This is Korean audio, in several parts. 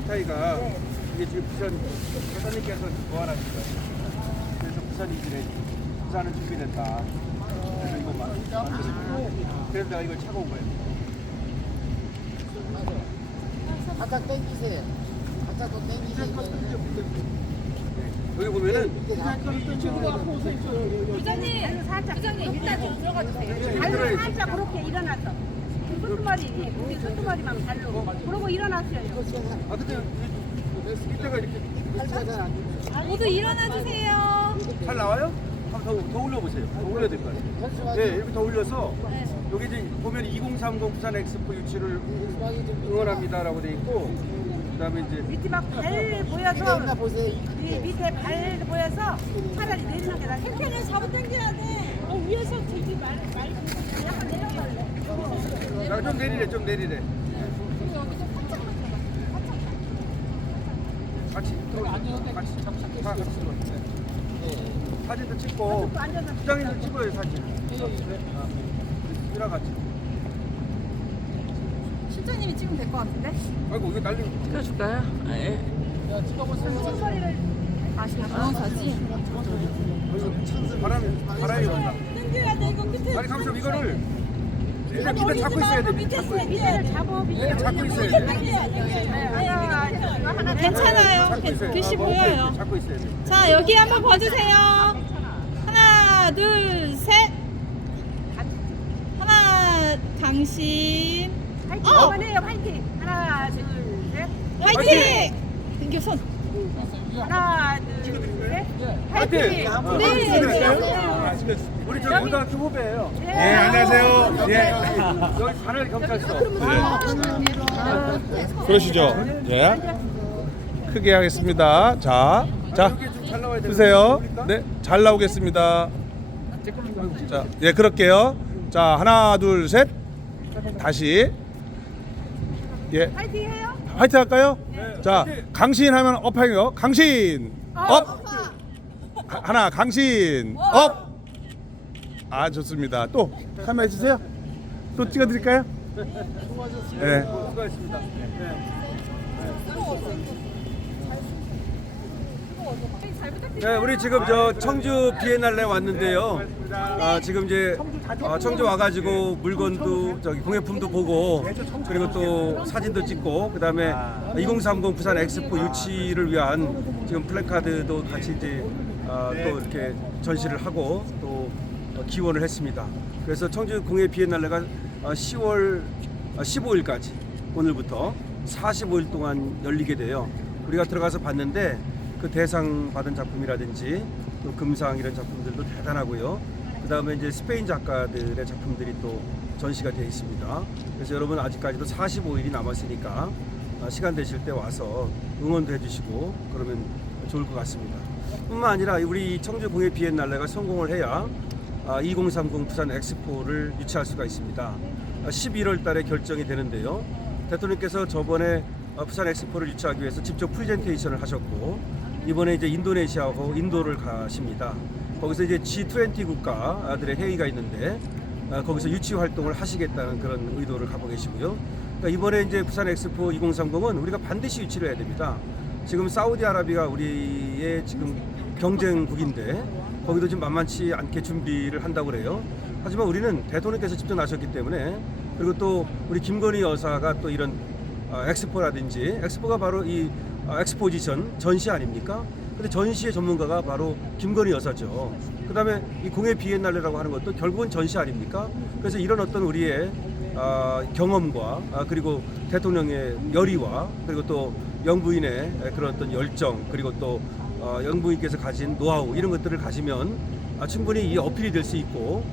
넥타이가 이게 지금 부산 대사님께서 보완하신 거예요. 그래서 부산 이진에 부산은 준비됐다. 그래서 이거 만들어주고 그래서 내가 이걸 차고 온 거예요. 바짝 당기세요. 바짝 더 당기세요. 여기 보면은 부장님, 부장님 일단 좀 들어가 주세요. 발로 살짝 그렇게 일어나서 손두머리, 우리 손두머리만 발로 그러고 일어나세요. 아 근데 이때가 이렇게 모두 일어나 주세요. 잘 나와요? 한번 더 올려보세요. 더 올려야 될 것 같아요. 네, 이렇게 더 올려서 여기 이제 보면 2030 부산 엑스포 유치를 응원합니다라고 돼 있고 그다음에 이제 밑에 막 발 보여서 있나 보세요. 이 밑에 발 보여서 차라리 내리는 게 나아. 텐텐을 잡아 당겨야 돼. 위에서 들지 말고 약간 내려갈래. 자, 좀 내리래, 좀 내리래. 같이 들어, 같이 다 같이 들어. 사진도 찍고 부장님도 찍어요 사진. 이랑 같이. 실장님이 찍으면 될 것 같은데? 아이고 이거 난리. 찍어줄까요? 예. 손소리를 아시나지? 바람이 온다. 당겨야 돼. 이거 밑에. 아니 감사 이거를 일단 밑에 잡고 있어야 돼. 밑에 밑에를 잡아. 밑에 잡고 있어야 돼. 괜찮아요. 글씨 보여요. 잡고 있어야 돼. 자, 여기 한번 봐주세요. 하나, 둘, 셋. 하나, 당신. 파이팅 한번 해요, 파이팅. 하나, 둘, 셋. 파이팅! 당겨, 손. 하나, 둘, 셋. 파이팅! 네. 우리 저 고등학교 후배예요. 네, 안녕하세요. 예. 여기 산을 경찰서. 그러시죠. 예. 크게 하겠습니다. 자, 여기 좀 잘 나와야 되는데. 보세요. 네, 잘 나오겠습니다. 자, 예, 그럴게요. 자, 하나, 둘, 셋. 다시. 예, 파이팅 해요? 화이팅 할까요? 자, 강신 하면 업 하요. 강신. 업. 하나, 강신. 업. 아, 좋습니다. 또 카메라 주세요. 또 찍어 드릴까요? 네. 수고하셨습니다. 네, 우리 지금 저 청주 비엔날레 왔는데요. 지금 이제 청주 와가지고 물건도 저기 공예품도 보고 그리고 또 사진도 찍고 그다음에 2030 부산 엑스포 유치를 위한 지금 플래카드도 같이 이제 또 이렇게 전시를 하고 또 기원을 했습니다. 그래서 청주 공예 비엔날레가 10월 15일까지 오늘부터 45일 동안 열리게 돼요. 우리가 들어가서 봤는데 그 대상 받은 작품이라든지 또 금상 이런 작품들도 대단하고요. 그 다음에 이제 스페인 작가들의 작품들이 또 전시가 되어 있습니다. 그래서 여러분 아직까지도 45일이 남았으니까 시간 되실 때 와서 응원도 해주시고 그러면 좋을 것 같습니다. 뿐만 아니라 우리 청주 공예 비엔날레가 성공을 해야 2030 부산 엑스포를 유치할 수가 있습니다. 11월 달에 결정이 되는데요. 대통령께서 저번에 부산 엑스포를 유치하기 위해서 직접 프레젠테이션을 하셨고 이번에 이제 인도네시아하고 인도를 가십니다. 거기서 이제 G20 국가들의 회의가 있는데 거기서 유치 활동을 하시겠다는 그런 의도를 갖고 계시고요. 그러니까 이번에 이제 부산 엑스포 2030은 우리가 반드시 유치를 해야 됩니다. 지금 사우디아라비아가 우리의 지금 경쟁국인데 거기도 지금 만만치 않게 준비를 한다고 그래요. 하지만 우리는 대통령께서 직접 나셨기 때문에 그리고 또 우리 김건희 여사가 또 이런 엑스포라든지 엑스포가 바로 이 엑스포지션 전시 아닙니까? 근데 전시의 전문가가 바로 김건희 여사죠. 그 다음에 이 공예 비엔날레라고 하는 것도 결국은 전시 아닙니까? 그래서 이런 어떤 우리의 경험과 그리고 대통령의 열의와 그리고 또 영부인의 그런 어떤 열정 그리고 또 영부인께서 가진 노하우 이런 것들을 가지면 충분히 이 어필이 될 수 있고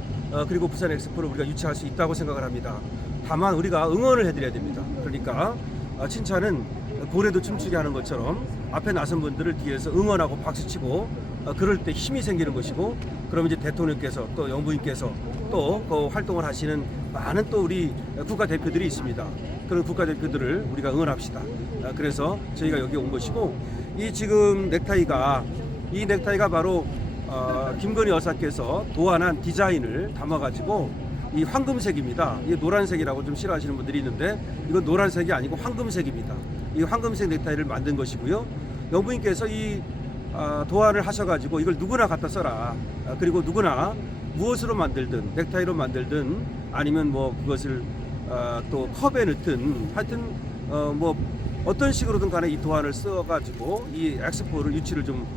그리고 부산 엑스포를 우리가 유치할 수 있다고 생각을 합니다. 다만 우리가 응원을 해드려야 됩니다. 그러니까 칭찬은 고래도 춤추게 하는 것처럼 앞에 나선 분들을 뒤에서 응원하고 박수치고 그럴 때 힘이 생기는 것이고 그럼 이제 대통령께서 또 영부인께서 또 그 활동을 하시는 많은 또 우리 국가대표들이 있습니다. 그런 국가대표들을 우리가 응원합시다. 그래서 저희가 여기 온 것이고 이 지금 넥타이가 바로 김건희 여사께서 도안한 디자인을 담아가지고 이 황금색입니다. 이 노란색이라고 좀 싫어하시는 분들이 있는데 이건 노란색이 아니고 황금색입니다. 이 황금색 넥타이를 만든 것이고요. 영부인께서 이 도안을 하셔가지고 이걸 누구나 갖다 써라. 그리고 누구나 무엇으로 만들든 넥타이로 만들든 아니면 뭐 그것을 또 컵에 넣든 하여튼 뭐 어떤 식으로든 간에 이 도안을 써가지고 이 엑스포를 유치를 좀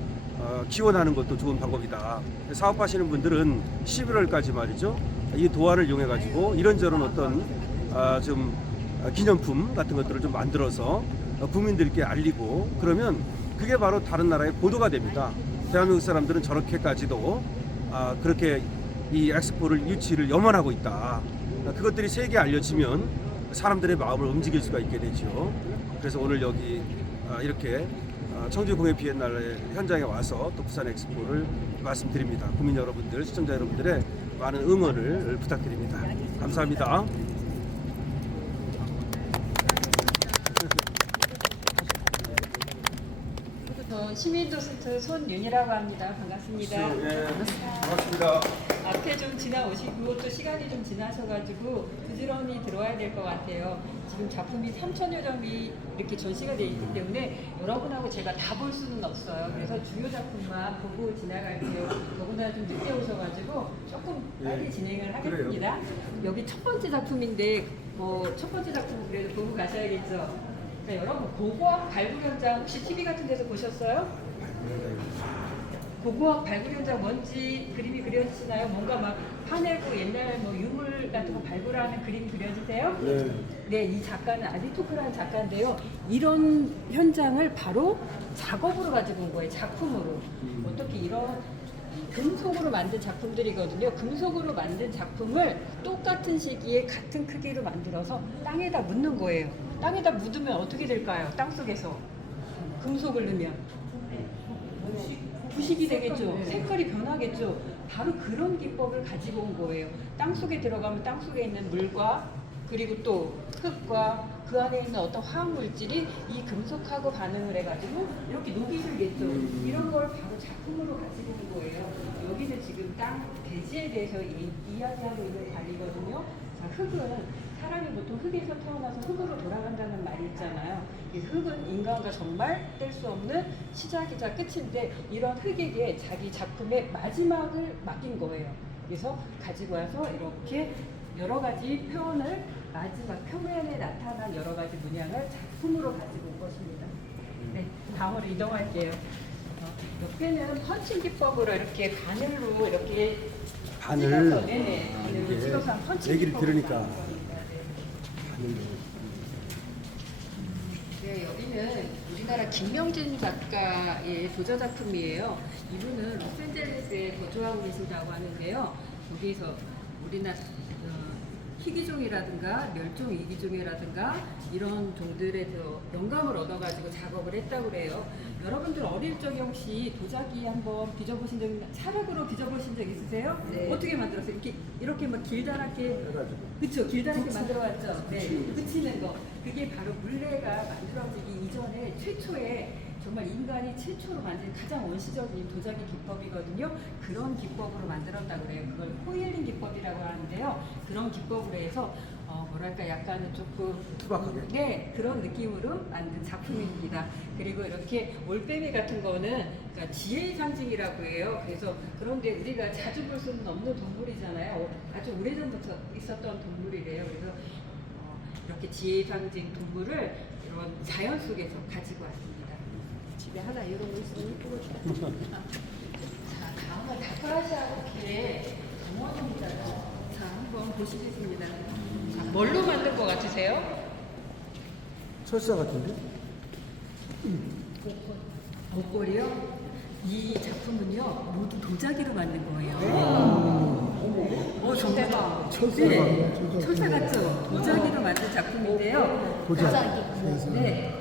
기원하는 것도 좋은 방법이다. 사업하시는 분들은 11월까지 말이죠. 이 도안을 이용해 가지고 이런저런 어떤 좀 기념품 같은 것들을 좀 만들어서 국민들께 알리고 그러면 그게 바로 다른 나라의 보도가 됩니다. 대한민국 사람들은 저렇게까지도 그렇게 이 엑스포를 유치를 염원하고 있다. 그것들이 세계에 알려지면 사람들의 마음을 움직일 수가 있게 되죠. 그래서 오늘 여기 이렇게 청주 공예 비엔날레 현장에 와서 또 부산 엑스포를 말씀드립니다. 국민 여러분들, 시청자 여러분들의 많은 응원을 부탁드립니다. 감사합니다. 시민도스트 손윤이라고 합니다. 반갑습니다. 네, 반갑습니다. 앞에 좀 지나오시고 또 시간이 좀 지나셔가지고 부지런히 들어와야 될 것 같아요. 지금 작품이 3,000여 점이 이렇게 전시가 되어 있기 때문에 여러분하고 제가 다 볼 수는 없어요. 그래서 주요 작품만 보고 지나갈게요. 더군다나 좀 늦게 오셔가지고 조금 빨리 진행을 하겠습니다. 여기 첫 번째 작품인데 첫 번째 작품은 그래도 보고 가셔야겠죠. 네, 여러분 고고학 발굴 현장 혹시 TV 같은 데서 보셨어요? 고고학 발굴 현장 뭔지 그림이 그려지시나요? 뭔가 막 파내고 옛날 뭐 유물 같은 거 발굴하는 그림이 그려지세요? 네. 네, 이 작가는 아디토크라는 작가인데요. 이런 현장을 바로 작업으로 가지고 온 거예요. 작품으로. 어떻게 이런 금속으로 만든 작품들이거든요. 금속으로 만든 작품을 똑같은 시기에 같은 크기로 만들어서 땅에다 묻는 거예요. 땅에다 묻으면 어떻게 될까요? 땅속에서 금속을 넣으면 부식이 되겠죠. 색깔이 변하겠죠. 바로 그런 기법을 가지고 온 거예요. 땅속에 들어가면 땅속에 있는 물과 그리고 또 흙과 그 안에 있는 어떤 화학물질이 이 금속하고 반응을 해가지고 이렇게 녹이 슬겠죠. 이런 걸 바로 작품으로 가지고 온 거예요. 여기는 지금 땅 대지에 대해서 이야기하고 있는 관리거든요. 자, 흙은 사람이 보통 흙에서 태어나서 흙으로 돌아간다는 말이 있잖아요. 이 흙은 인간과 정말 뗄 수 없는 시작이자 끝인데 이런 흙에게 자기 작품의 마지막을 맡긴 거예요. 그래서 가지고 와서 이렇게 여러 가지 표현을 마지막 표면에 나타난 여러 가지 문양을 작품으로 가지고 온 것입니다. 네, 다음으로 이동할게요. 옆에는 펀칭 기법으로 이렇게 바늘로 이렇게 찍어서, 네네, 바늘로 찍어서 한 펀칭 얘기를 기법을 들으니까. 만든 겁니다. 네, 여기는 우리나라 김명진 작가의 도자 작품이에요. 이분은 로스앤젤레스에 거주하고 계신다고 하는데요. 여기서 우리나라 희귀종이라든가 멸종 위기종이라든가 이런 종들에서 영감을 얻어가지고 작업을 했다고 그래요. 여러분들 어릴 적에 혹시 도자기 한번 빚어보신 적 있나요? 차력으로 빚어보신 적 있으세요? 네. 어떻게 만들었어요? 이렇게 막 길다랗게, 그쵸? 길다랗게 만들어왔죠? 네, 붙이는 거. 그게 바로 물레가 만들어지기 이전에 최초에 정말 인간이 최초로 만든 가장 원시적인 도자기 기법이거든요. 그런 기법으로 만들었다고 그래요. 그걸 코일링 기법이라고 하는데요. 그런 기법으로 해서 뭐랄까 약간은 조금 투박하게? 네, 그런 느낌으로 만든 작품입니다. 그리고 이렇게 올빼미 같은 거는 그러니까 지혜의 상징이라고 해요. 그래서 그런데 우리가 자주 볼 수는 없는 동물이잖아요. 아주 오래전부터 있었던 동물이래요. 그래서 이렇게 지혜의 상징 동물을 이런 자연 속에서 가지고 왔습니다. 집에 하나 이런 거 있으면 이쁘고 좋다. 자, 다음은 다크아시아 호키의 정원입니다. 자, 한번 보시겠습니다. 자, 뭘로 만든 것 같으세요? 철사 같은데? 목걸이요? 이 작품은요 모두 도자기로 만든 거예요. 정말 네, 철사 같죠? 도자기로 만든 작품인데요. 도자기. 네.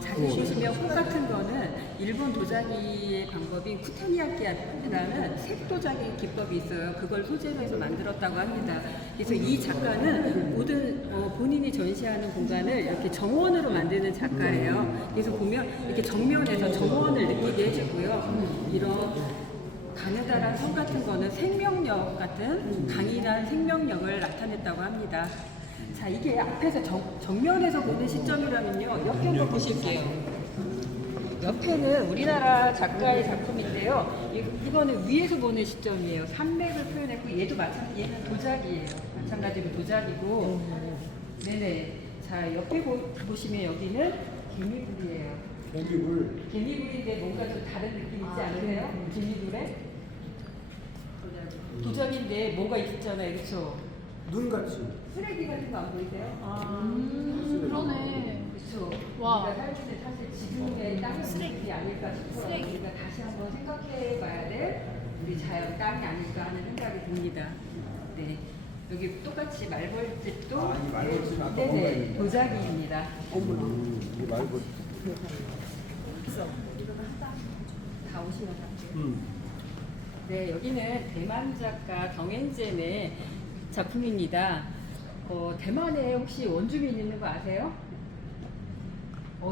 자세히 보시면 꽃 같은 거는 일본 도자기의 방법인 쿠테니야키라는 색도자기 기법이 있어요. 그걸 소재로 해서 만들었다고 합니다. 그래서 이 작가는 모든 본인이 전시하는 공간을 이렇게 정원으로 만드는 작가예요. 그래서 보면 이렇게 정면에서 정원을 느끼게 해주고요. 이런 가느다란 선 같은 거는 생명력 같은 강인한 생명력을 나타냈다고 합니다. 자, 이게 앞에서 정면에서 보는 시점이라면요. 옆에 한번 보실게요. 옆에는 우리나라 작가의 작품인데요. 이거는 위에서 보는 시점이에요. 산맥을 표현했고 얘도 마찬가지, 얘는 도자기예요. 마찬가지로 도자기고. 네네. 자, 옆에 보시면 여기는 개미굴이에요. 개미굴인데 뭔가 좀 다른 느낌 있지 않으세요? 개미굴에? 도자기인데 뭔가 있잖아요. 그렇죠? 눈같이. 쓰레기 같은 거 안 보이세요? 그러네. 그렇죠. 와. 우리가 살때 사실 지금의 땅이 쓰레기 아닐까 싶어요. 우리가 다시 한번 생각해봐야 될 우리 자연 땅이 아닐까 하는 생각이 듭니다. 네. 여기 똑같이 말벌집도 이 말벌집은 아까 네네 뭔가 도자기입니다. 이 말고. 다 오시면 할게요. 네, 여기는 대만 작가 정앤잼의 작품입니다. 대만에 혹시 원주민 있는 거 아세요?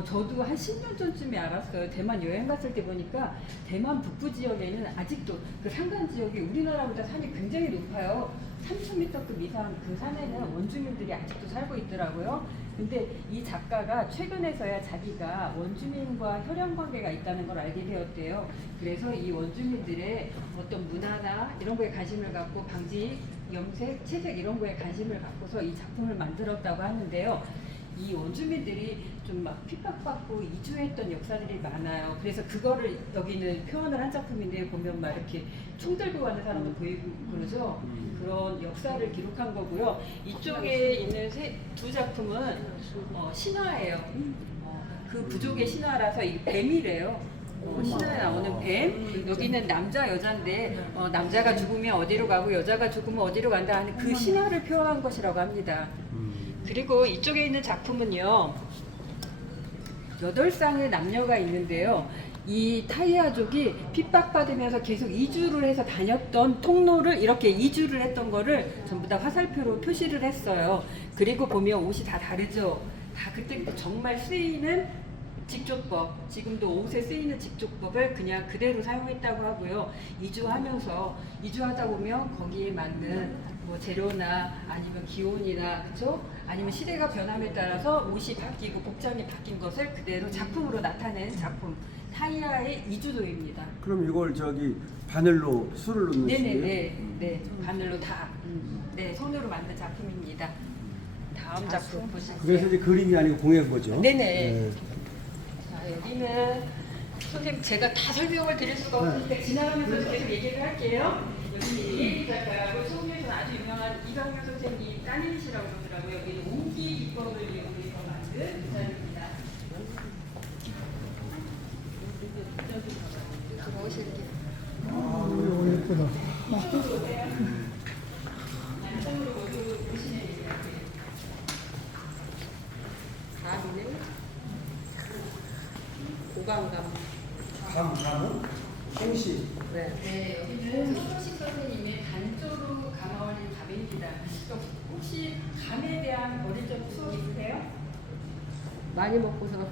저도 한 10년 전쯤에 알았어요. 대만 여행 갔을 때 보니까 대만 북부 지역에는 아직도 그 산간 지역이 우리나라보다 산이 굉장히 높아요. 3,000m급 이상 그 산에는 원주민들이 아직도 살고 있더라고요. 근데 이 작가가 최근에서야 자기가 원주민과 혈연 관계가 있다는 걸 알게 되었대요. 그래서 이 원주민들의 어떤 문화나 이런 거에 관심을 갖고 방지, 염색, 채색 이런 거에 관심을 갖고서 이 작품을 만들었다고 하는데요. 이 원주민들이 좀 막 핍박받고 이주했던 역사들이 많아요. 그래서 그거를 여기는 표현을 한 작품인데 보면 막 이렇게 총 들고 가는 사람도 보이고 그러죠. 그런 역사를 기록한 거고요. 이쪽에 있는 두 작품은 신화예요. 그 부족의 신화라서 이 뱀이래요. 신화에 나오는 뱀. 여기는 남자 여자인데 남자가 죽으면 어디로 가고 여자가 죽으면 어디로 간다 하는 그 신화를 표현한 것이라고 합니다. 그리고 이쪽에 있는 작품은요. 8쌍의 남녀가 있는데요. 이 타이아족이 핍박받으면서 계속 이주를 해서 다녔던 통로를 이렇게 이주를 했던 거를 전부 다 화살표로 표시를 했어요. 그리고 보면 옷이 다 다르죠. 다 그때부터 정말 쓰이는 직조법, 지금도 옷에 쓰이는 직조법을 그냥 그대로 사용했다고 하고요. 이주하다 보면 거기에 맞는 뭐 재료나 아니면 기온이나 그쵸? 아니면 시대가 변함에 따라서 옷이 바뀌고 복장이 바뀐 것을 그대로 작품으로 나타낸 작품 타이아의 이주도입니다. 그럼 이걸 바늘로 술을 넣는 네네네. 네, 바늘로 다 네, 손으로 만든 작품입니다. 다음 작품 보실게요. 그래서 이제 그림이 아니고 공예인 거죠. 네네. 네. 자, 여기는 선생님 제가 다 설명을 드릴 수가 없으니까 지나가면서 계속 얘기를 할게요. 여기 이혜리 작가라고 서울에서 아주 유명한 이강렬 선생님 따님이시라고 그러더라고요. 여기는 옹기 기법을 이용해서 만든 도자기입니다. 들어오실게요. 예쁘다. 이쪽으로 오세요. 안쪽으로 모두 오시면 이렇게. 다음은 고강감. 감은 행시. 네, 여기는 손호식 선생님의 단조로 감아 올린 감입니다. 혹시 감에 대한 어릴 적 추억 있으세요? 많이 먹고서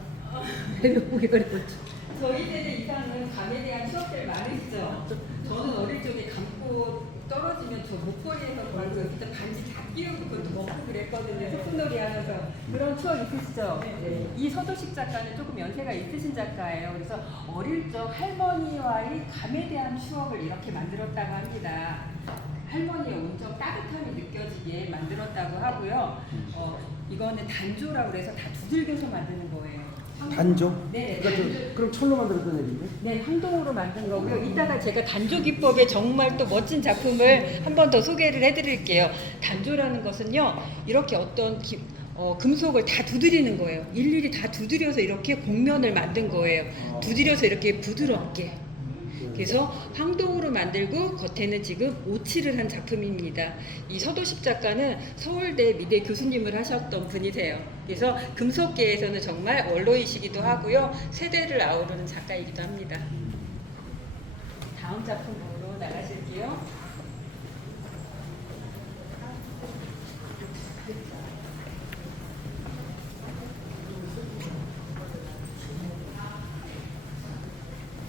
배를 고기 걸렸죠. 저희 때는 이상은 감에 대한 추억들 많으시죠? 저는 어릴 적에 감고 떨어지면 저 목걸이에서 걸고 여기다 반지 다 끼우고 그것도 먹고 그랬거든요. 소꿉놀이 하면서. 그런 추억 있으시죠? 네. 이 서도식 작가는 조금 연세가 있으신 작가예요. 그래서 어릴 적 할머니와의 감에 대한 추억을 이렇게 만들었다고 합니다. 할머니의 온적 따뜻함이 느껴지게 만들었다고 하고요. 이거는 단조라고 그래서 다 두들겨서 만드는 거예요. 단조? 네, 그러니까 그럼 철로 만들었던 얘기인데? 네, 황동으로 만든 거고요. 이따가 제가 단조 기법의 정말 또 멋진 작품을 한 번 더 소개를 해드릴게요. 단조라는 것은요, 이렇게 어떤 금속을 다 두드리는 거예요. 일일이 다 두드려서 이렇게 곡면을 만든 거예요. 두드려서 이렇게 부드럽게. 그래서 황동으로 만들고 겉에는 지금 오칠을 한 작품입니다. 이 서도식 작가는 서울대 미대 교수님을 하셨던 분이세요. 그래서 금속계에서는 정말 원로이시기도 하고요. 세대를 아우르는 작가이기도 합니다. 다음 작품으로 나가실게요.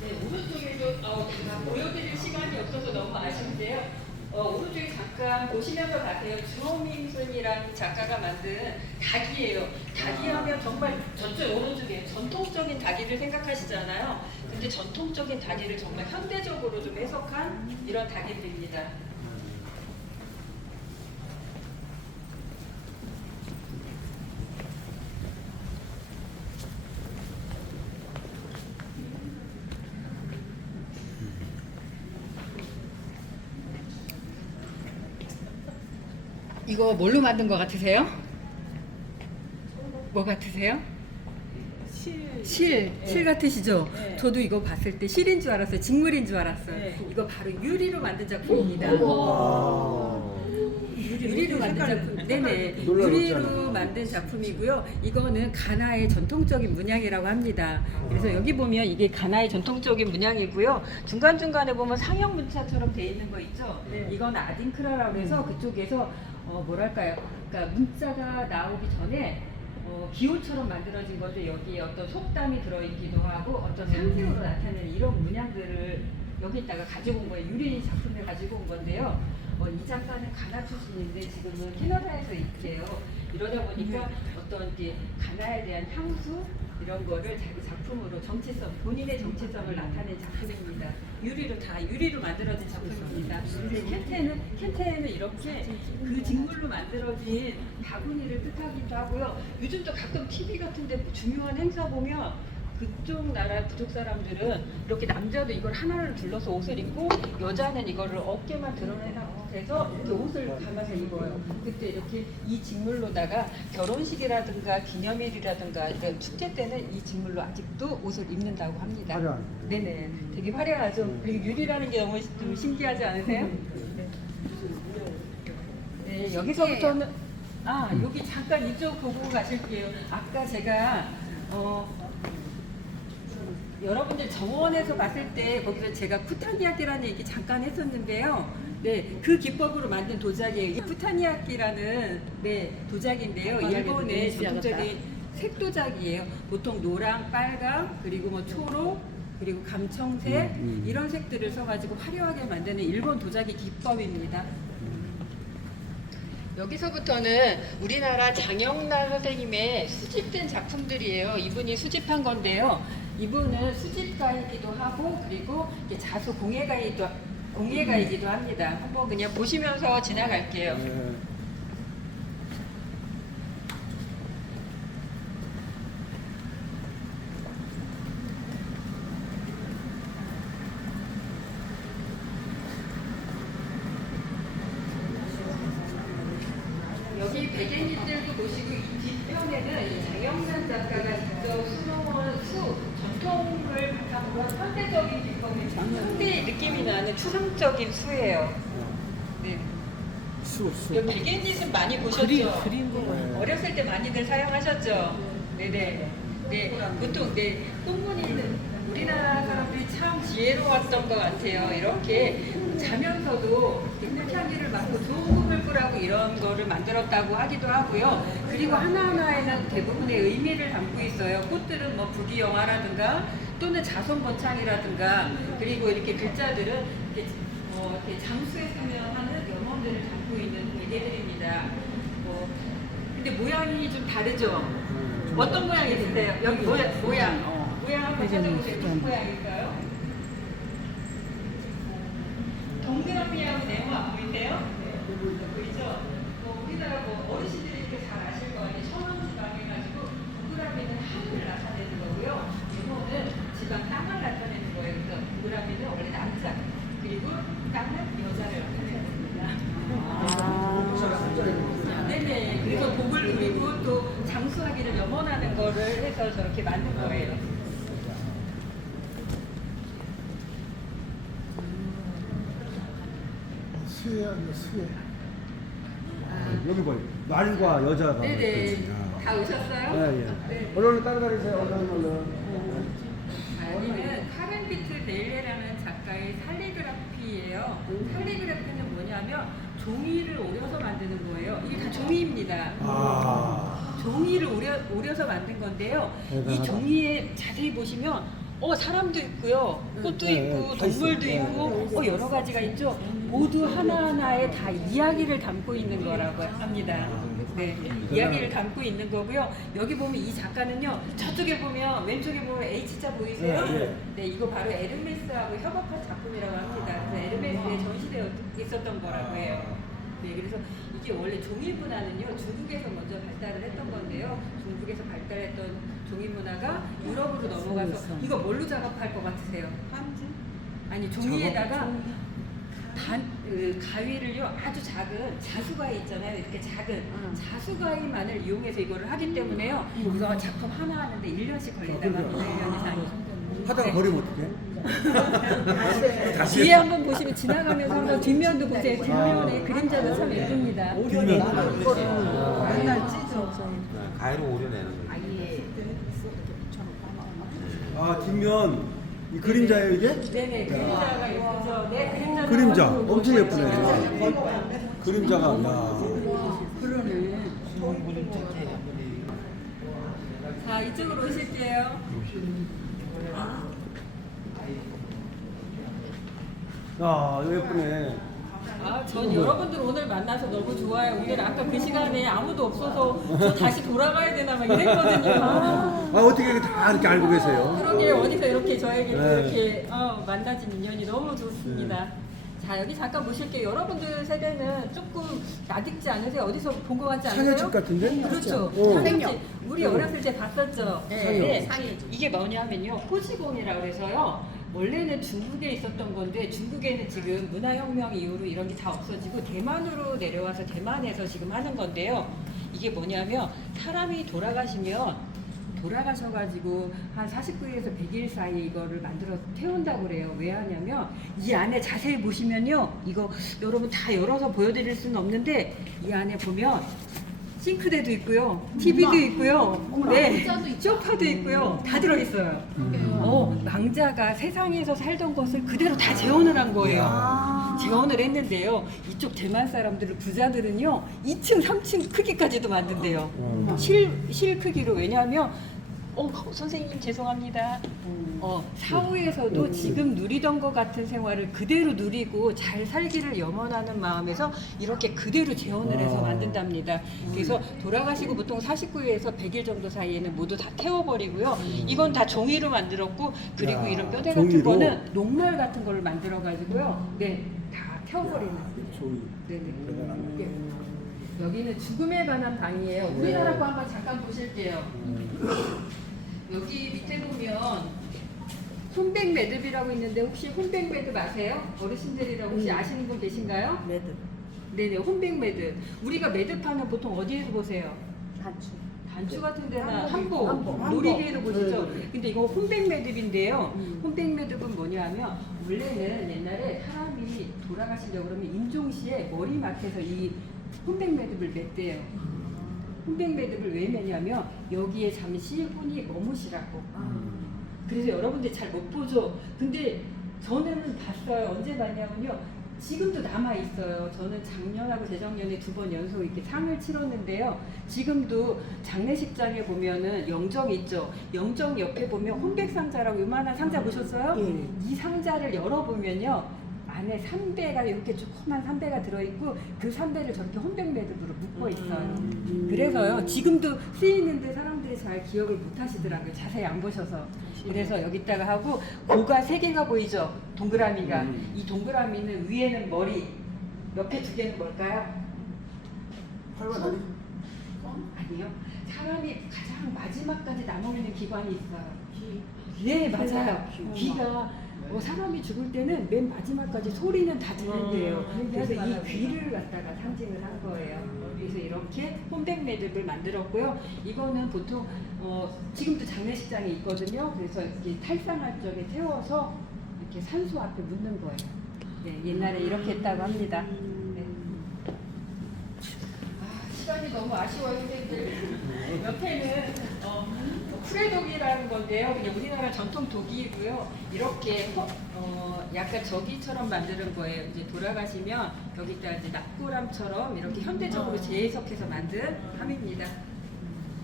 네, 오른쪽에도 다 보여드릴 시간이 없어서 너무 아쉬운데요. 오른쪽에 잠깐 보시면서 가세요. 주호민순이라는 작가가 만든 닭이에요. 닭이 하면 정말 저쪽 오른쪽에 전통적인 닭이를 생각하시잖아요. 근데 전통적인 닭이를 정말 현대적으로 좀 해석한 이런 닭이들입니다. 이거 뭘로 만든 것 같으세요? 뭐 같으세요? 실 같으시죠? 네. 저도 이거 봤을 때 실인 줄 알았어요. 직물인 줄 알았어요. 네. 이거 바로 유리로 만든 작품입니다. 유리로 만든 작품. 네네. 놀라웠잖아. 유리로 만든 작품이고요. 이거는 가나의 전통적인 문양이라고 합니다. 그래서 여기 보면 이게 가나의 전통적인 문양이고요. 중간중간에 보면 상형 문자처럼 돼 있는 거 있죠? 네. 이건 아딩크라라고 해서 그쪽에서 뭐랄까요? 그러니까 문자가 나오기 전에 기호처럼 만들어진 건데 여기에 어떤 속담이 들어있기도 하고 어떤 상징으로 나타내는 이런 문양들을 여기다가 가지고 온 거예요. 유리 작품을 가지고 온 건데요. 이 작가는 가나 출신인데 지금은 캐나다에서 있대요. 이러다 보니까 어떤 이제 가나에 대한 향수 이런 거를 자기 작품으로 정체성, 본인의 정체성을 나타낸 작품입니다. 유리로 만들어진 작품입니다. 켄테는 이렇게 그 직물로 만들어진 바구니를 뜻하기도 하고요. 요즘도 가끔 TV 같은데 중요한 행사 보면 그쪽 나라 부족 사람들은 이렇게 남자도 이걸 하나를 둘러서 옷을 입고 여자는 이거를 어깨만 드러내서 이렇게 옷을 감아서 입어요. 그때 이렇게 이 직물로다가 결혼식이라든가 기념일이라든가 이런 축제 때는 이 직물로 아직도 옷을 입는다고 합니다. 화려하네. 네네, 되게 화려하죠. 그리고 유리라는 게 너무 좀 신기하지 않으세요? 네, 여기서부터는 여기 잠깐 이쪽 보고 가실게요. 아까 제가 여러분들 정원에서 봤을 때 거기서 제가 쿠타니아키라는 얘기 잠깐 했었는데요. 네, 그 기법으로 만든 도자기예요. 이 쿠타니아키라는 도자기인데요. 일본의 전통적인 색도자기예요. 보통 노랑, 빨강, 그리고 뭐 초록, 그리고 감청색 이런 색들을 써가지고 화려하게 만드는 일본 도자기 기법입니다. 여기서부터는 우리나라 장영란 선생님의 수집된 작품들이에요. 이분이 수집한 건데요. 이분은 수집가이기도 하고 그리고 자수 공예가이기도 합니다. 한번 그냥 보시면서 지나갈게요. 여기 백엔님들도 보시고 이 뒤편에는 이 장영란 작가가 직접 수놓은 전통을 바탕으로 한 현대적인 기법의 현대 느낌이 나는 추상적인 수예요. 네. 여기 백엔님은 많이 보셨죠? 그린 거. 어렸을 때 많이들 사용하셨죠? 네네. 네, 보통 똥무늬는 우리나라 사람들이 참 지혜로웠던 것 같아요. 이렇게 자면서도 꽃향기를 맡고 좋은 꿈을 꾸라고 이런 거를 만들었다고 하기도 하고요. 그리고 하나하나에는 대부분의 의미를 담고 있어요. 꽃들은 뭐 부귀영화라든가 또는 자손번창이라든가 그리고 이렇게 글자들은 이렇게 장수에 쓰면 하는 염원들을 담고 있는 베개들입니다. 근데 모양이 좀 다르죠? 어떤 모양이 있으세요? 여기 모양 한번 찾아보세요. 무슨 모양일까요? 동그라미하고 네모 안 보이세요? 네, 보이죠? 우리나라 어르신들이 이렇게 잘 아실 거예요. 천원지방 해가지고 동그라미는 하늘을 나타내는 거고요. 네모는 지방 땅을 나타내는 거예요. 그래서 동그라미는 원래 남자 그리고 땅은 여자를 나타내는 겁니다. 네네. 그래서 복을 누리고 또 장수하기를 염원하는 거를 해서 저렇게 만든 거예요. 수혜. 여기 보여. 말과 여자가. 네네. 다 오셨어요? 예. 얼른 따라다니세요. 얼른. 여기는 카렌 비트 데일레라는 작가의 살리그라피예요. 살리그라피는 뭐냐면 종이를 오려서 만드는 거예요. 이게 다 종이입니다. 종이를 오려서 만든 건데요. 이 종이에 자세히 보시면 사람도 있고요, 꽃도 네, 있고, 다 동물도 있어요. 있고, 여러 가지가 있죠. 모두 하나하나에 다 이야기를 담고 있는 거라고 합니다. 네, 이야기를 담고 있는 거고요. 여기 보면 이 작가는요, 저쪽에 보면, 왼쪽에 보면 H자 보이세요? 네. 네, 이거 바로 에르메스하고 협업한 작품이라고 합니다. 그래서 에르메스에 전시되어 있었던 거라고 해요. 네, 그래서 이게 원래 종이문화는요, 중국에서 먼저 발달을 했던 건데요. 중국에서 발달했던 종이문화가 유럽으로 넘어가서, 이거 뭘로 작업할 것 같으세요? 아니, 종이에다가 가위를요, 아주 작은 자수가위 있잖아요. 이렇게 작은 자수가위만을 이용해서 이거를 하기 때문에요. 이거 작품 하나 하는데 1년씩 걸린다고 합니다. 1년 이상이. 하다가 버리면 어떡해? 다시 뒤에 한번 보시면 지나가면서 한번 뒷면도 보세요. 뒷면에 그림자도 참 예쁩니다. 맨날 찢어. 가위로 오려내는 거예요. 아 뒷면 이 그림자예요 이게? 네네, 그림자가 예쁘죠. 네, 그림자. 그림자 엄청 예쁘네. 그림자가 야. 자, 이쪽으로 오실게요. 야 이거 예쁘네. 전 여러분들 오늘 만나서 너무 좋아요. 오늘 아까 그 시간에 아무도 없어서 저 다시 돌아가야 되나 막 이랬거든요. 아 어떻게 이렇게 다 이렇게 알고 계세요? 그러게 어디서 이렇게 저에게 네. 이렇게 만나진 인연이 너무 좋습니다. 자, 여기 잠깐 보실게요. 여러분들 세대는 조금 낯익지 않으세요? 어디서 본 것 같지 않으세요? 상해집 같은데? 그렇죠. 어. 상해집. 우리 어렸을 때 봤었죠. 네. 이게 뭐냐면요, 호지공이라고 해서요. 원래는 중국에 있었던 건데 중국에는 지금 문화혁명 이후로 이런 게 다 없어지고 대만으로 내려와서 대만에서 지금 하는 건데요. 이게 뭐냐면 사람이 돌아가셔가지고 한 49일에서 100일 사이에 이거를 만들어서 태운다고 그래요. 왜 하냐면 이 안에 자세히 보시면요, 이거 여러분 다 열어서 보여드릴 수는 없는데 이 안에 보면 싱크대도 있고요, TV도 있고요, 네, 소파도 있고요, 다 들어있어요. 망자가 세상에서 살던 것을 그대로 다 재현을 한 거예요. 재현을 했는데요. 이쪽 대만 사람들은 부자들은요, 2층, 3층 크기까지도 만든대요. 실 크기로. 왜냐하면 선생님 죄송합니다. 사후에서도 지금 누리던 것 같은 생활을 그대로 누리고 잘 살기를 염원하는 마음에서 이렇게 그대로 재현을 해서 만든답니다. 그래서 돌아가시고 보통 49일에서 100일 정도 사이에는 모두 다 태워버리고요. 이건 다 종이로 만들었고, 그리고 야, 이런 뼈대 같은 종이로? 거는 녹말 같은 거를 만들어가지고요. 네, 다 태워버리는. 네네. 예. 여기는 죽음에 관한 방이에요. 우리나라 거 한번 잠깐 보실게요. 여기 밑에 보면 혼백 매듭이라고 있는데 혹시 혼백 매듭 아세요? 어르신들이라고 혹시 아시는 분 계신가요? 매듭. 네네, 혼백 매듭. 우리가 매듭하면 보통 어디에서 보세요? 단추 같은 데나 한복, 놀이기에도 보시죠? 근데 이거 혼백 매듭인데요. 혼백 매듭은 뭐냐면 원래는 옛날에 사람이 돌아가시려고 그러면 임종시에 머리맡에서 이 혼백 매듭을 맸대요. 혼백 매듭을 왜 매냐면 여기에 잠시 혼이 머무시라고. 그래서 여러분들 잘 못 보죠. 근데 저는 봤어요. 언제 봤냐면요, 지금도 남아 있어요. 저는 작년하고 재작년에 2번 연속 이렇게 상을 치렀는데요. 지금도 장례식장에 보면은 영정 있죠. 영정 옆에 보면 혼백 상자라고 요만한 상자 보셨어요? 이 상자를 열어보면요, 안에 삼배가 이렇게 조그만 삼배가 들어있고 그 삼배를 저렇게 혼백 매듭으로 묶어 있어요. 그래서요, 지금도 쓰이는데 사람들이 잘 기억을 못 하시더라고요. 자세히 안 보셔서. 그래서 여기다가 하고, 고가 3개가 보이죠? 동그라미가. 이 동그라미는 위에는 머리, 옆에 2개는 뭘까요? 팔과 다리? 아니요. 사람이 가장 마지막까지 남아있는 기관이 있어요. 네, 맞아요. 귀가 사람이 죽을 때는 맨 마지막까지 소리는 다 들린대요. 그래서 이 귀를 갖다가 상징을 한 거예요. 그래서 이렇게 혼백 매듭을 만들었고요. 이거는 보통 지금도 장례식장에 있거든요. 그래서 이렇게 탈상할 적에 태워서 이렇게 산소 앞에 묻는 거예요. 네, 옛날에 이렇게 했다고 합니다. 네. 시간이 너무 아쉬워요, 선생님들. 옆에는 프레독이라는 건데요. 그냥 우리나라 전통 독이고요. 이렇게 약간 저기처럼 만드는 거예요. 이제 돌아가시면 여기다 이제 납골함처럼 이렇게 현대적으로 재해석해서 만든 함입니다.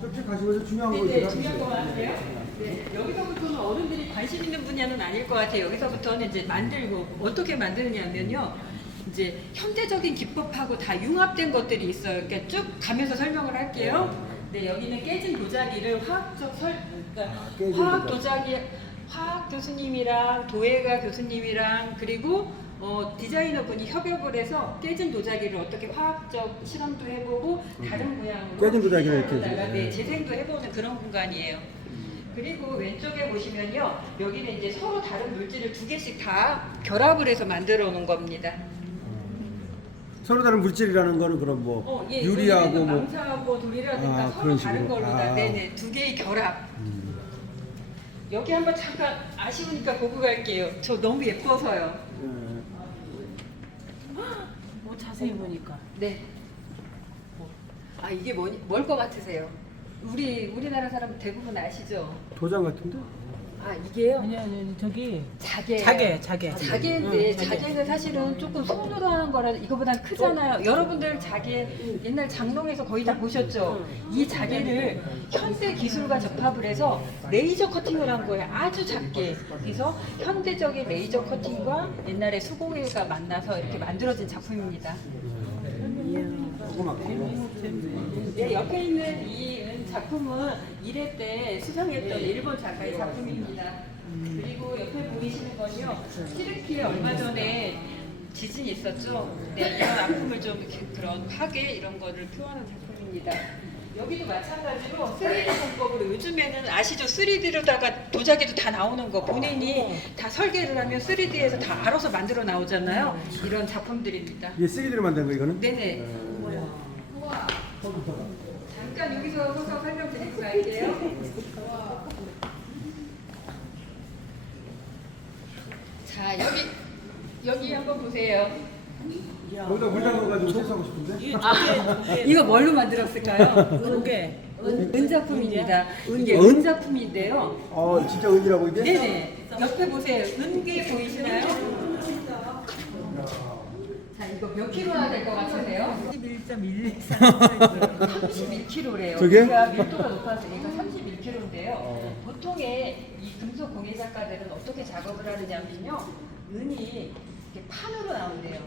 이렇게 가시면서 중요한 거 네, 있어요. 중요한 거 같아요. 네, 여기서부터는 어른들이 관심 있는 분야는 아닐 것 같아요. 여기서부터는 이제 만들고 어떻게 만드느냐면요. 이제 현대적인 기법하고 다 융합된 것들이 있어요. 그러니까 쭉 가면서 설명을 할게요. 네, 여기는 깨진 도자기를 화학 교수님이랑 도예가 교수님이랑 그리고 디자이너 분이 협업을 해서 깨진 도자기를 어떻게 화학적 실험도 해보고 다른 모양으로 깨진 도자기를 이렇게 네, 재생도 해보는 그런 공간이에요. 그리고 왼쪽에 보시면요, 여기는 이제 서로 다른 물질을 두 개씩 다 결합을 해서 만들어 놓은 겁니다. 서로 다른 물질이라는 거는 그럼 뭐 예, 유리하고 여기는 뭐 망사하고 돌이라든가 서로 그런 다른 식으로. 걸로 다 네네 두 개의 결합. 여기 한번 잠깐 아쉬우니까 보고 갈게요. 저 너무 예뻐서요. 뭐 자세히 보니까. 네. 아 이게 뭘 것 같으세요? 우리나라 사람 대부분 아시죠? 도장 같은데? 아 이게요? 아니 저기 자개. 자개. 자개인데 자개는 사실은 조금 손으로 하는 거라 이거보다 크잖아요. 여러분들 자개 옛날 장롱에서 거의 다 보셨죠? 이 자개를 현대 기술과 접합을 해서 레이저 커팅을 한 거예요. 아주 작게. 그래서 현대적인 레이저 커팅과 옛날의 수공예가 만나서 이렇게 만들어진 작품입니다. 네, 옆에 있는 이 작품은 1회 때 수상했던 일본 작가의 작품입니다. 그리고 옆에 보이시는 건요, 튀르키예 얼마 전에 지진이 있었죠. 네, 이런 아픔을 좀 이렇게 그런 파괴 이런 거를 표현한 작품입니다. 여기도 마찬가지로 3D 공법으로 요즘에는 아시죠? 3D로다가 도자기도 다 나오는 거 본인이 다 설계를 하면 3D에서 다 알아서 만들어 나오잖아요. 이런 작품들입니다. 이게 3D로 만든 거 이거는? 네네. 잠깐 여기서 서서 설명드리고 갈게요. 자 여기 한번 보세요. 거기다 물 담아가지고 세수하고 싶은데? 이거 뭘로 만들었을까요? 그게 은작품입니다. 이게 은? 은작품인데요. 진짜 은이라고 이게? 네네. 옆에 보세요. 은게 보이시나요? 자 이거 몇 킬로나 될 것 같으세요? 31kg래요. 저게? 그러니까 밀도가 높아서 얘가 31kg인데요. 보통의 이 금속 공예 작가들은 어떻게 작업을 하느냐면요, 은이 이렇게 판으로 나온대요.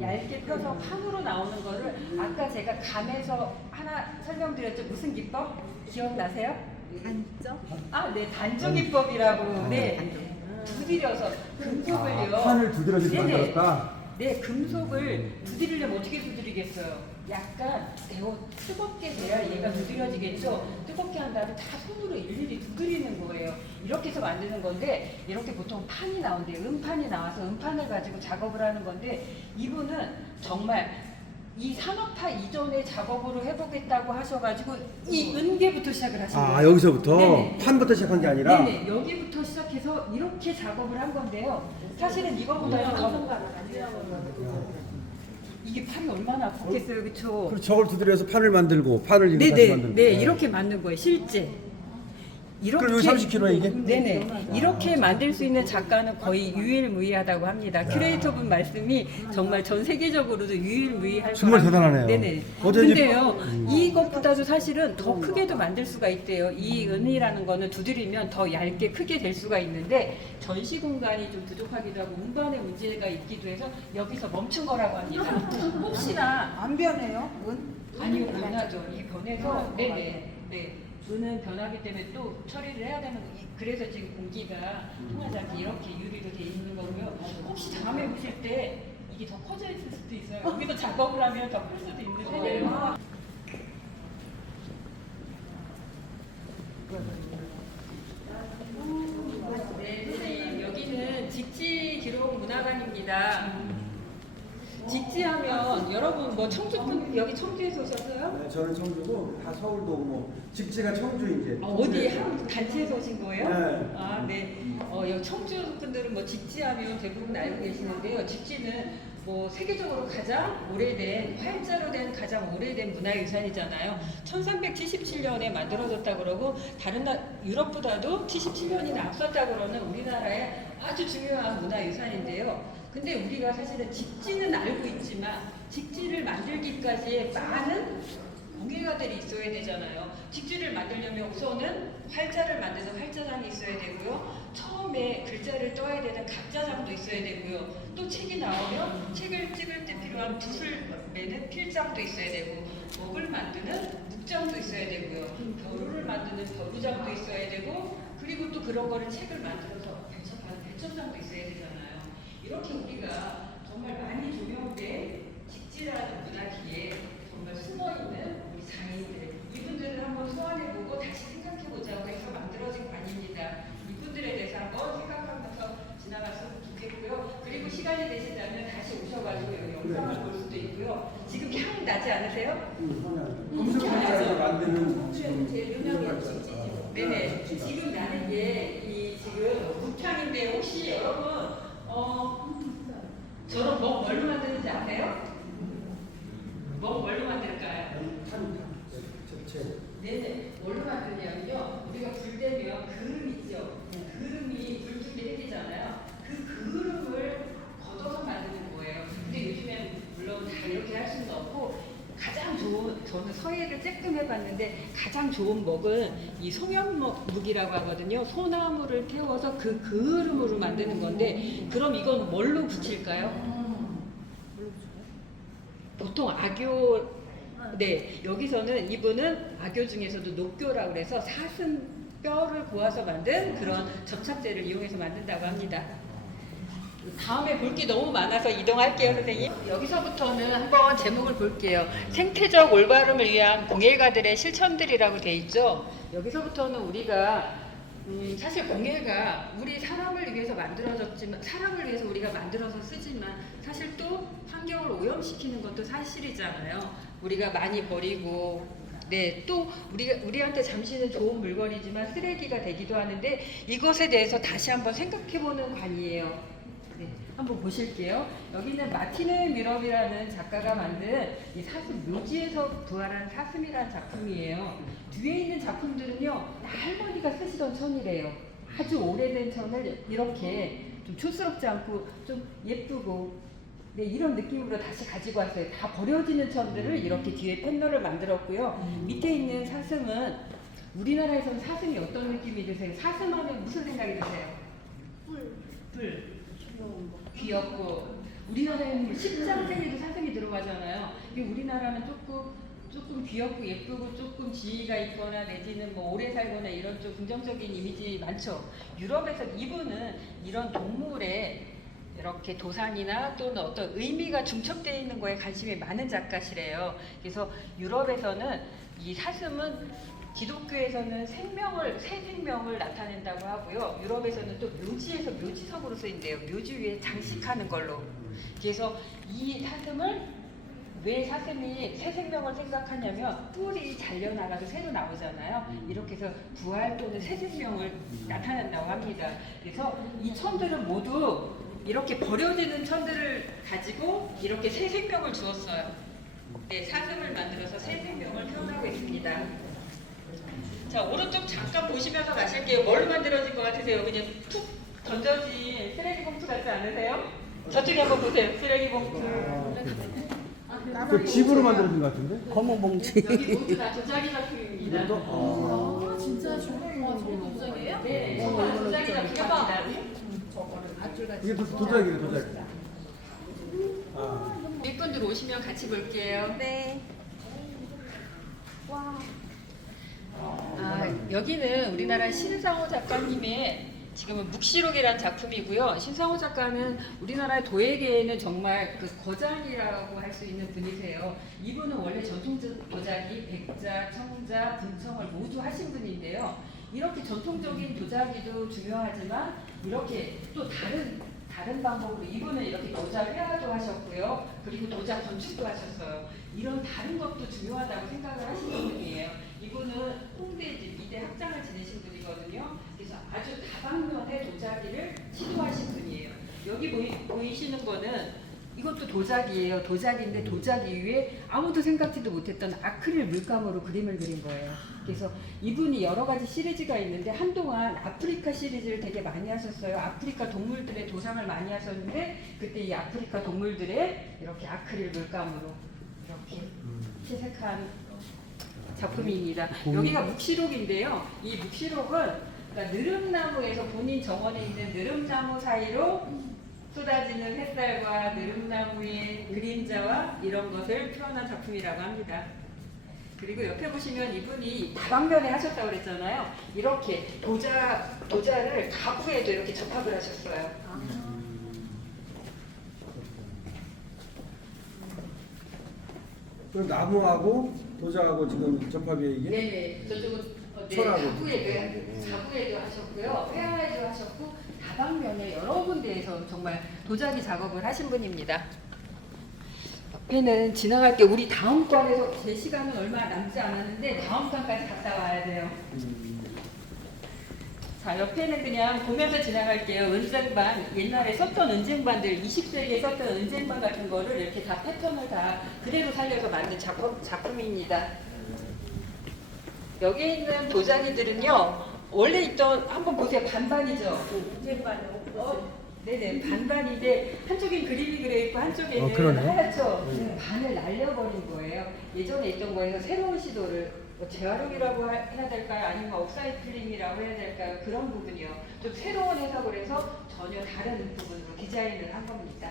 얇게 펴서 판으로 나오는 거를 아까 제가 감에서 하나 설명드렸죠. 무슨 기법? 기억나세요? 단적? 네, 단적 기법이라고. 네, 두드려서 금속을요. 판을 두드려서 네네. 만들었다? 네, 금속을 두드리려면 어떻게 두드리겠어요? 약간 뜨겁게 돼야 얘가 두드려지겠죠? 뜨겁게 한 다음에 다 손으로 일일이 두드리는 거예요. 이렇게 해서 만드는 건데, 이렇게 보통 판이 나온대요. 은판이 나와서 은판을 가지고 작업을 하는 건데, 이분은 정말 이 산업화 이전의 작업으로 해보겠다고 하셔가지고 이 은계부터 시작을 하신 거예요. 여기서부터? 네네. 판부터 시작한 게 아니라? 네네, 여기부터 시작해서 이렇게 작업을 한 건데요. 사실은 이거보다는 더 이게 판이 얼마나 아팠겠어요, 그렇죠? 그리고 저걸 두드려서 판을 만들고 판을 이거 다시 네네, 만들고. 네, 이렇게 만든 거예요, 실제. 이렇게, 그럼 여기 30kg야 이게? 네네, 이렇게 만들 수 있는 작가는 거의 유일무이하다고 합니다. 큐레이터분 말씀이 정말 전 세계적으로도 유일무이할 정말 거라고. 대단하네요. 네네. 어쩐지- 근데요, 이것보다도 사실은 더 크게도 만들 수가 있대요. 이 은이라는 거는 두드리면 더 얇게 크게 될 수가 있는데 전시 공간이 좀 부족하기도 하고 운반에 문제가 있기도 해서 여기서 멈춘 거라고 합니다. 혹시나 안 변해요? 아니요, 변하죠. 이 변해서 네네 네. 은은 변하기 때문에 또 처리를 해야 되는 거. 그래서 지금 공기가 통하지 않게 이렇게 유리로 돼 있는 거고요. 혹시 다음에 보실 때 이게 더 커져 있을 수도 있어요. 여기서 작업을 하면 더 클 수도 있는 거예요. 네, 선생님 여기는 직지 기록 문화관입니다. 직지하면 여러분 뭐 청주분 여기 청주에서 오셨어요? 네, 저는 청주고 다 서울도 뭐 직지가 청주 이제. 어디 한 단체에서 오신 거예요? 네. 아, 네. 여기 청주 분들은 뭐 직지하면 대부분 알고 계시는데요. 직지는 뭐 세계적으로 가장 오래된 활자로 된 가장 오래된 문화유산이잖아요. 1377년에 만들어졌다 그러고 다른 유럽보다도 77년이나 앞섰다 그러는 우리나라의 아주 중요한 문화유산인데요. 근데 우리가 사실은 직지는 알고 있지만 직지를 만들기까지의 많은 공예가들이 있어야 되잖아요. 직지를 만들려면 우선은 활자를 만드는 활자장이 있어야 되고요. 처음에 글자를 떠야 되는 각자장도 있어야 되고요. 또 책이 나오면 책을 찍을 때 필요한 붓을 매는 필장도 있어야 되고, 먹을 만드는 묵장도 있어야 되고요. 벼루를 만드는 벼루장도 있어야 되고, 그리고 또 그런 거를 책을 만들어서 배첩하는 배첩장도 있어야 되잖아요. 이렇게 우리가 정말 많이 조명된 직지라는 문화 뒤에 정말 숨어있는 우리 장인들, 이분들을 한번 소환해보고 다시 생각해보자고 해서 만들어진 관입니다. 이분들에 대해서 한번 생각하면서 지나갔으면 좋겠고요. 그리고 시간이 되신다면 다시 오셔가지고 여기 영상을 볼 수도 있고요. 지금 향 나지 않으세요? 음식에서 만드는 제일 유명한 직지지. 네네. 지금 나는 게 이 지금 묵향인데 혹시 여러분 저런 먹 뭘로 만드는지 아세요? 먹 뭘로 만들까요? 네네. 뭘로 만드냐면요. 우리가 불 때면 그름 있죠. 그름이 불뚝이 생기잖아요. 그 그름을 걷어서 만드는 거예요. 근데 요즘엔 물론 다 이렇게 할 수는 없고, 가장 좋은, 저는 서예를 쬐끔 해봤는데 가장 좋은 먹은 이 송연묵이라고 하거든요. 소나무를 태워서 그 그름으로 만드는 건데, 그럼 이건 뭘로 붙일까요? 보통 악교, 네, 여기서는 이분은 악교 중에서도 녹교라고 그래서 사슴 뼈를 고아서 만든 그런 접착제를 이용해서 만든다고 합니다. 다음에 볼 게 너무 많아서 이동할게요, 선생님. 여기서부터는 한번 제목을 볼게요. 생태적 올바름을 위한 공예가들의 실천들이라고 돼 있죠. 여기서부터는 우리가 사실 공예가 우리 사람을 위해서 만들어졌지만, 사람을 위해서 우리가 만들어서 쓰지만 사실 또 환경을 오염시키는 것도 사실이잖아요. 우리가 많이 버리고, 네, 또 우리한테 잠시는 좋은 물건이지만 쓰레기가 되기도 하는데, 이것에 대해서 다시 한번 생각해보는 관이에요. 네, 한번 보실게요. 여기는 마티네 미럽이라는 작가가 만든 이 사슴, 묘지에서 부활한 사슴이라는 작품이에요. 뒤에 있는 작품들은요, 할머니가 쓰시던 천이래요. 아주 오래된 천을 이렇게 좀 촌스럽지 않고 좀 예쁘고, 네, 이런 느낌으로 다시 가지고 왔어요. 다 버려지는 천들을 이렇게 뒤에 패널을 만들었고요. 밑에 있는 사슴은, 우리나라에서는 사슴이 어떤 느낌이 드세요? 사슴 하면 무슨 생각이 드세요? 뿔. 귀엽고, 우리나라에는 십장생에도 사슴이 들어가잖아요. 우리나라는 조금 귀엽고 예쁘고 조금 지위가 있거나 내지는 뭐 오래 살거나 이런 좀 긍정적인 이미지 많죠. 유럽에서 이분은 이런 동물에 이렇게 도산이나 또는 어떤 의미가 중첩되어 있는 거에 관심이 많은 작가시래요. 그래서 유럽에서는 이 사슴은 기독교에서는 새 생명을 나타낸다고 하고요. 유럽에서는 또 묘지에서 묘지석으로 쓰인대요. 묘지 위에 장식하는 걸로. 그래서 이 사슴을, 왜 사슴이 새 생명을 생각하냐면 뿔이 잘려나가서 새로 나오잖아요. 이렇게 해서 부활 또는 새 생명을 나타낸다고 합니다. 그래서 이 천들은 모두 이렇게 버려지는 천들을 가지고 이렇게 새 생명을 주었어요. 네, 사슴을 만들어서 새 생명을 표현하고 있습니다. 자, 오른쪽 잠깐 보시면서 가실게요. 뭘로 만들어진 것 같으세요? 그냥 툭 던져진 쓰레기 봉투 같지 않으세요? 저쪽에 한번 보세요. 쓰레기 봉투. 그 집으로 만들어진 것 같은데? 검은 봉지. 여기 모두 다 도자기 작품입니다. 진짜 저거 도자기예요? 네, 정말 도자기 작품입니다. 이게 도자기네, 도자기. 윗분들 오시면 같이 볼게요. 네. 와. 여기는 우리나라 신상호 작가님의 지금은 묵시록이라는 작품이고요. 신상호 작가는 우리나라 도예계에는 정말 그 거장이라고 할 수 있는 분이세요. 이분은 원래 전통 도자기, 백자, 청자, 분청을 모두 하신 분인데요. 이렇게 전통적인 도자기도 중요하지만 이렇게 또 다른 방법으로 이분은 이렇게 도자 회화도 하셨고요. 그리고 도자 건축도 하셨어요. 이런 다른 것도 중요하다고 생각을 하시는 분이에요. 이분은 홍대 미대 학장을 지내신 분이거든요. 그래서 아주 다방면의 도자기를 시도하신 분이에요. 여기 보이시는 거는 이것도 도자기예요. 도자기인데 도자기 위에 아무도 생각지도 못했던 아크릴 물감으로 그림을 그린 거예요. 그래서 이분이 여러 가지 시리즈가 있는데 한동안 아프리카 시리즈를 되게 많이 하셨어요. 아프리카 동물들의 도상을 많이 하셨는데 그때 이 아프리카 동물들의 이렇게 아크릴 물감으로 이렇게 채색한 작품입니다. 여기가 묵시록인데요. 이 묵시록은 그러니까 느릅나무에서 본인 정원에 있는 느릅나무 사이로 쏟아지는 햇살과 느릅나무의 그림자와 이런 것을 표현한 작품이라고 합니다. 그리고 옆에 보시면 이분이 다방면에 하셨다고 그랬잖아요. 이렇게 도자를 가구에도 이렇게 접합을 하셨어요. 그럼 나무하고 도자하고 지금 접합이에요 이게? 네, 저쪽은 철하고. 가구에도 하셨고요, 회화에도 하셨고 다방면에 여러 군데에서 정말 도자기 작업을 하신 분입니다. 옆에는 지나갈 게 우리 다음 관에서 제 시간은 얼마 남지 않았는데 다음 관까지 갔다 와야 돼요. 자, 옆에는 그냥 보면서 지나갈게요. 은쟁반, 옛날에 썼던 은쟁반들, 20세기에 썼던 은쟁반 같은 거를 이렇게 다 패턴을 다 그대로 살려서 만든 작품입니다. 여기 있는 도자기들은요, 원래 있던, 한번 보세요. 반반이죠? 네네, 반반인데, 한쪽엔 그림이 그려있고, 한쪽에는 그러네. 하얗죠? 반을 날려버린 거예요. 예전에 있던 거에서 새로운 시도를, 재활용이라고 해야 될까요? 아니면 업사이클링이라고 해야 될까요? 그런 부분이요. 좀 새로운 해석을 해서 전혀 다른 부분으로 디자인을 한 겁니다.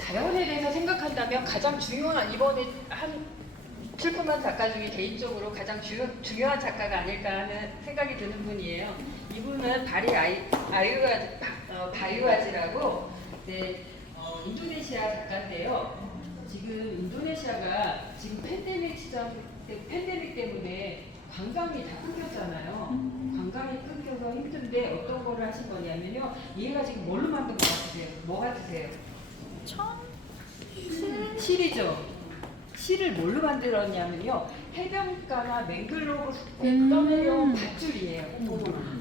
자연에 대해서 생각한다면 가장 중요한, 이번에 출품한 작가 중에 개인적으로 가장 중요한 작가가 아닐까 하는 생각이 드는 분이에요. 이분은 바리 바이와지라고 인도네시아 작가인데요. 지금 인도네시아가 지금 팬데믹 때문에 관광이 다 끊겼잖아요. 관광이 끊겨서 힘든데 어떤 거를 하신 거냐면요. 얘가 지금 뭘로 만든 것 같으세요? 뭐 같으세요? 실이죠. 실을 뭘로 만들었냐면요. 해변가나 맹글로브 숲에 떠내려온 밧줄이에요.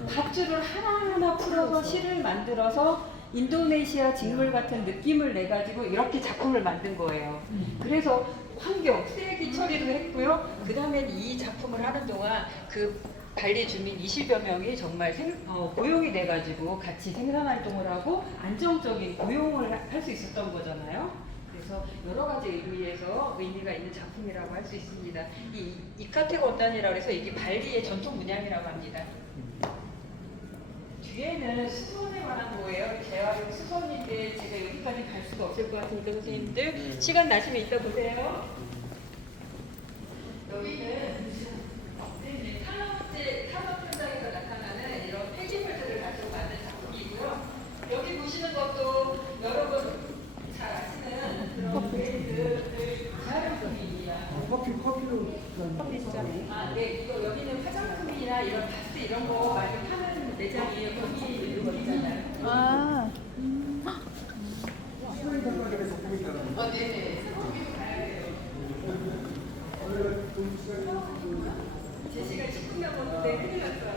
밧줄을 하나하나 풀어서 실을 만들어서 인도네시아 직물 같은 느낌을 내가지고 이렇게 작품을 만든 거예요. 그래서 환경, 쓰레기 처리도 했고요. 그 다음에 이 작품을 하는 동안 그 발리 주민 20여 명이 정말 고용이 돼가지고 같이 생산활동을 하고 안정적인 고용을 할 수 있었던 거잖아요. 그래서 여러 가지 의미가 있는 작품이라고 할 수 있습니다. 이 이카테가 원단이라고 해서 이게 발리의 전통 문양이라고 합니다. 뒤에는 수선에 관한 거예요. 재활용 수선인데 제가 여기까지 갈 수가 없을 것 같으니까 선생님들 시간 나시면 이따 보세요. 여기는 산업 현장에서 나타나는 이런 폐기물들을 가지고 만든 작품이고요. 여기 보시는 것도 여러분 잘 아시는 그런 브랜드들 재활용품입니다. 네, 이거 여기는 화장품이나 이런 바스 이런 거 많이 파는 매장이에요. 거기 있는 거 있잖아요. 네네. 거기도 가야 돼요. 제 시간 10분 남았는데 큰일 났어요.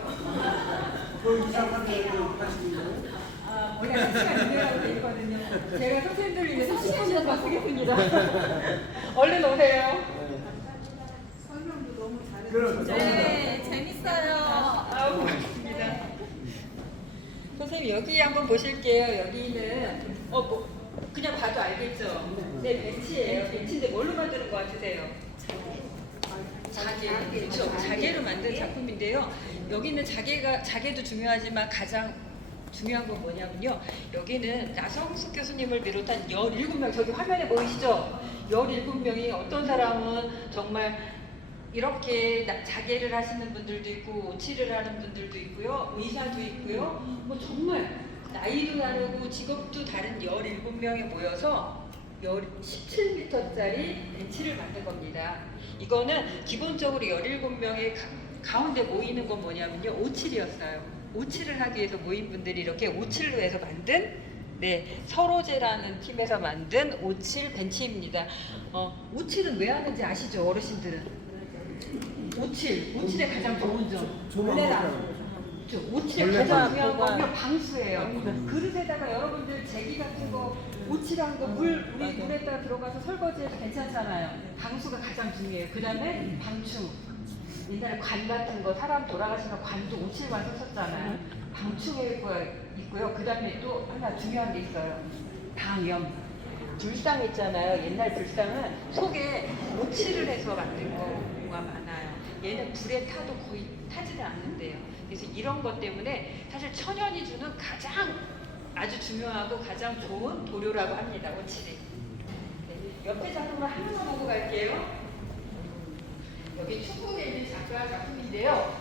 원래 1시간 이내라고 돼 있거든요. 제가 선생님들 위해서 10분 정도 쓰겠습니다. 얼른 오세요. 설명도 너무 잘해주셨어요. 네, 재밌어요. 아우, 고맙습니다. 선생님 여기 한번 보실게요. 여기는 그냥 봐도 알겠죠? 네, 벤치예요. 벤치인데 뭘로 만드는 것 같으세요? 자개, 그렇죠. 자개로 만든 작품인데요. 여기는 자개도 중요하지만 가장 중요한 건 뭐냐면요. 여기는 나성숙 교수님을 비롯한 17명, 저기 화면에 보이시죠? 17명이 어떤 사람은 정말 이렇게 자개를 하시는 분들도 있고 오칠을 하는 분들도 있고요. 의사도 있고요. 뭐 정말 나이도 다르고 직업도 다른 17명이 모여서 17m짜리 벤치를 만든 겁니다. 이거는 기본적으로 17명의 가운데 모이는 건 뭐냐면요. 오칠이었어요. 오칠을 하기 위해서 모인 분들이 이렇게 오칠로 해서 만든 서로제라는 팀에서 만든 오칠 벤치입니다. 오칠은 왜 하는지 아시죠? 어르신들은? 오칠의 가장 좋은 점. 오칠의 가장 중요한 거는 방수예요. 그릇에다가 여러분들 제기 같은 거 오칠한 거 우리 물에다가 들어가서 설거지해도 괜찮잖아요. 방수가 가장 중요해요. 그 다음에 방충. 옛날에 관 같은 거 사람 돌아가시면 관도 오칠관 썼었잖아요. 방충에 있고요. 그 다음에 또 하나 중요한 게 있어요. 방염. 불상 있잖아요. 옛날 불상은 속에 모치를 해서 만든 경우가 많아요. 얘는 불에 타도 거의 타지는 않는데요. 그래서 이런 것 때문에 사실 천연이 주는 가장 아주 중요하고 가장 좋은 도료라고 합니다. 오칠이. 네. 옆에 작품을 하나만 보고 갈게요. 여기 충북에 있는 작가 작품인데요.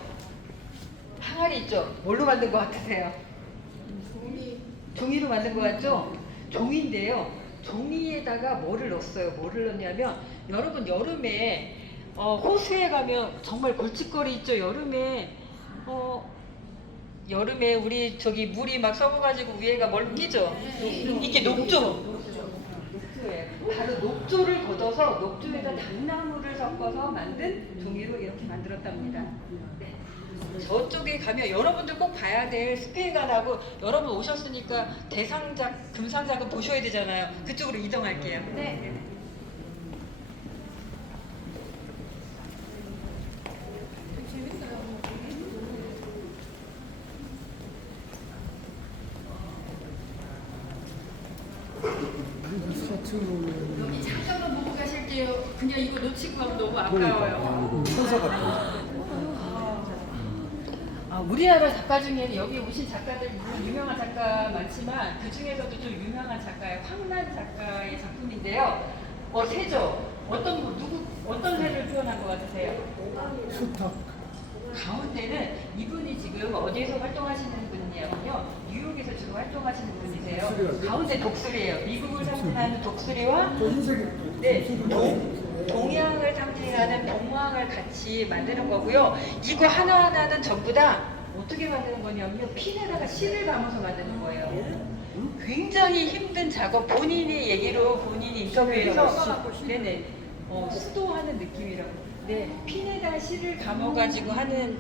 항아리 있죠? 뭘로 만든 것 같으세요? 종이로 만든 것 같죠? 종이인데요. 종이에다가 뭐를 넣었어요? 뭐를 넣냐면 여러분 여름에 호수에 가면 정말 골칫거리 있죠? 여름에 우리 저기 물이 막 썩어가지고 위에가 멀기죠? 이게 녹조. 녹조예요. 바로 녹조를 걷어서 녹조에다 당나무를 섞어서 만든 종이로 이렇게 만들었답니다. 네. 저쪽에 가면 여러분들 꼭 봐야 될 스페인관하고 여러분 오셨으니까 대상작, 금상작은 보셔야 되잖아요. 그쪽으로 이동할게요. 네. 여기 잠깐만 보고 가실게요. 그냥 이거 놓치고 가면 너무 아까워요. 천사 같은. 우리나라 작가 중에는 여기 오신 작가들 물론 유명한 작가 많지만 그 중에서도 좀 유명한 작가의 황난 작가의 작품인데요. 새죠. 어떤 새를 표현한 것 같으세요? 수탉. 가운데는 이분이 지금 어디에서 활동하시는 분이냐면요. 뉴욕에서 주로 활동하시는 분이세요. 가운데 독수리예요. 미국을 상징하는 독수리와 동양을 상징하는 동황을 같이 만드는 거고요. 이거 하나하나는 전부 다 어떻게 만드는 거냐면요. 핀에다가 실을 감아서 만드는 거예요. 굉장히 힘든 작업. 본인의 얘기로 본인이 인터뷰에서 수도하는 느낌이라고. 네, 핀에다 실을 감아가지고 하는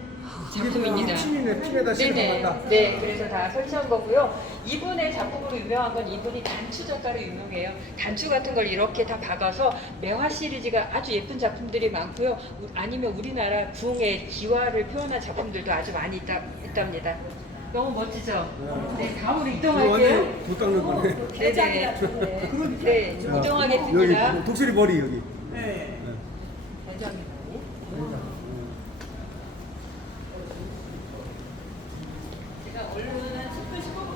작품입니다. 핀에다 실을 감았다. 네, 그래서 다 설치한 거고요. 이분의 작품으로 유명한 건 이분이 단추 작가로 유명해요. 단추 같은 걸 이렇게 다 박아서 매화 시리즈가 아주 예쁜 작품들이 많고요. 아니면 우리나라 궁의 기와를 표현한 작품들도 아주 많이 있답니다. 너무 멋지죠? 네, 다음으로 이동할게요. 완전 불 깎는 거네. 네네. 네, 이동하겠습니다. 여기 독수리 머리 여기. 제가 얼른 한 10분,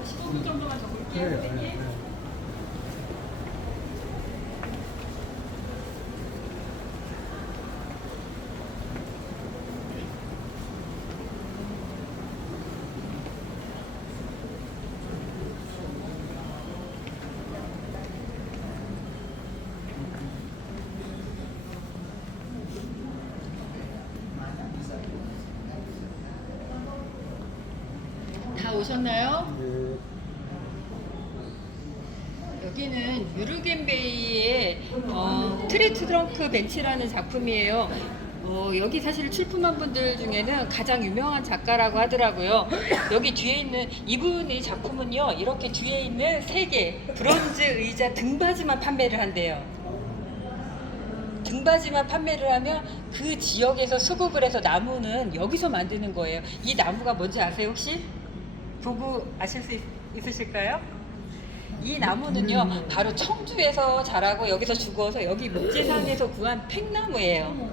15분 정도만 더 볼게요, 선생님. 다 오셨나요? 네. 여기는 유르겐베이의 트리 트렁크 벤치라는 작품이에요. 여기 사실 출품한 분들 중에는 가장 유명한 작가라고 하더라고요. 여기 뒤에 있는 이분의 작품은요, 이렇게 뒤에 있는 3개 브론즈 의자 등받이만 판매를 한대요. 등받이만 판매를 하면 그 지역에서 수급을 해서 나무는 여기서 만드는 거예요. 이 나무가 뭔지 아세요 혹시? 보고 아실 수 있으실까요? 이 나무는요 바로 청주에서 자라고 여기서 죽어서 여기 목재산에서 구한 팽나무예요.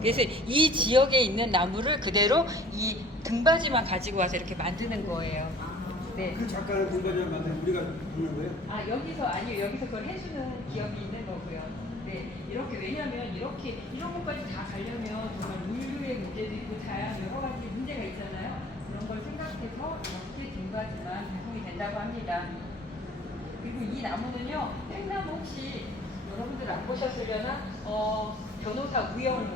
그래서 이 지역에 있는 나무를 그대로 이 등받이만 가지고 와서 이렇게 만드는 거예요. 네. 그 작가는 등받이만 만든 우리가 부르는 거예요? 여기서 그걸 해주는 기업이 있는 거고요. 네, 이렇게 왜냐하면 이런 것까지 다 가려면 정말 물류의 문제도 있고 다양한 여러 가지 문제가 있잖아요. 그런 걸 생각해서 이렇게 등받이만 배송이 된다고 합니다. 그리고 이 나무는요, 팽나무 혹시 여러분들 안 보셨으려나? 변호사 우영우.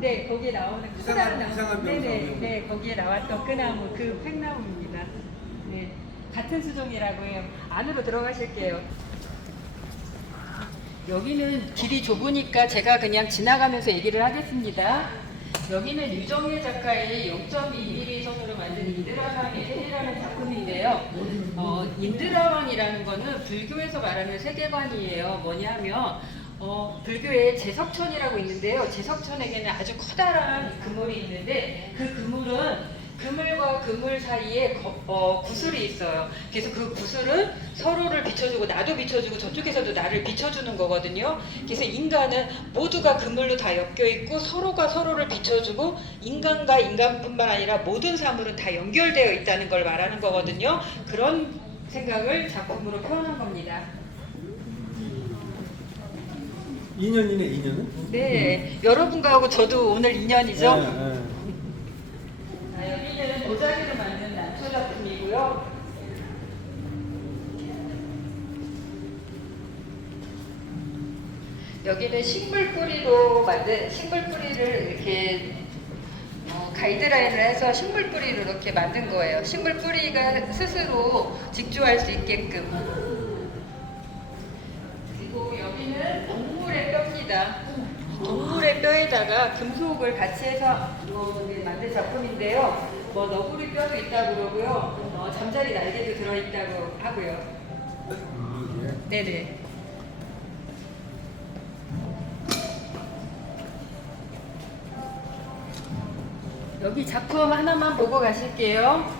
네, 거기에 나오는 이상한 나무. 변호사 네, 거기에 나왔던 그 나무, 그 팽나무입니다. 네, 같은 수종이라고 해요. 안으로 들어가실게요. 여기는 길이 좁으니까 제가 그냥 지나가면서 얘기를 하겠습니다. 여기는 유정혜 작가의 0.2mm 선으로 만든 인드라왕의 세계라는 작품인데요. 인드라왕이라는 거는 불교에서 말하는 세계관이에요. 뭐냐면 불교에 제석천이라고 있는데요. 제석천에게는 아주 커다란 그물이 있는데 그 그물은 그물과 그물 사이에 구슬이 있어요. 그래서 그 구슬은 서로를 비춰주고 나도 비춰주고 저쪽에서도 나를 비춰주는 거거든요. 그래서 인간은 모두가 그물로 다 엮여 있고 서로가 서로를 비춰주고 인간과 인간뿐만 아니라 모든 사물은 다 연결되어 있다는 걸 말하는 거거든요. 그런 생각을 작품으로 표현한 겁니다. 인연이네, 인연은? 네, 여러분과하고 저도 오늘 인연이죠. 네. 자, 여기는 도자기로 만든 난초 작품이고요. 여기는 식물 뿌리로 만든 식물 뿌리를 이렇게 가이드라인을 해서 식물 뿌리로 이렇게 만든 거예요. 식물 뿌리가 스스로 직조할 수 있게끔. 그리고 여기는 동물의 뼈입니다. 동물의 뼈에다가 금속을 같이 해서 만든 작품인데요. 뭐 너구리 뼈도 있다고 그러고요. 잠자리 날개도 들어있다고 하고요. 네네. 여기 작품 하나만 보고 가실게요.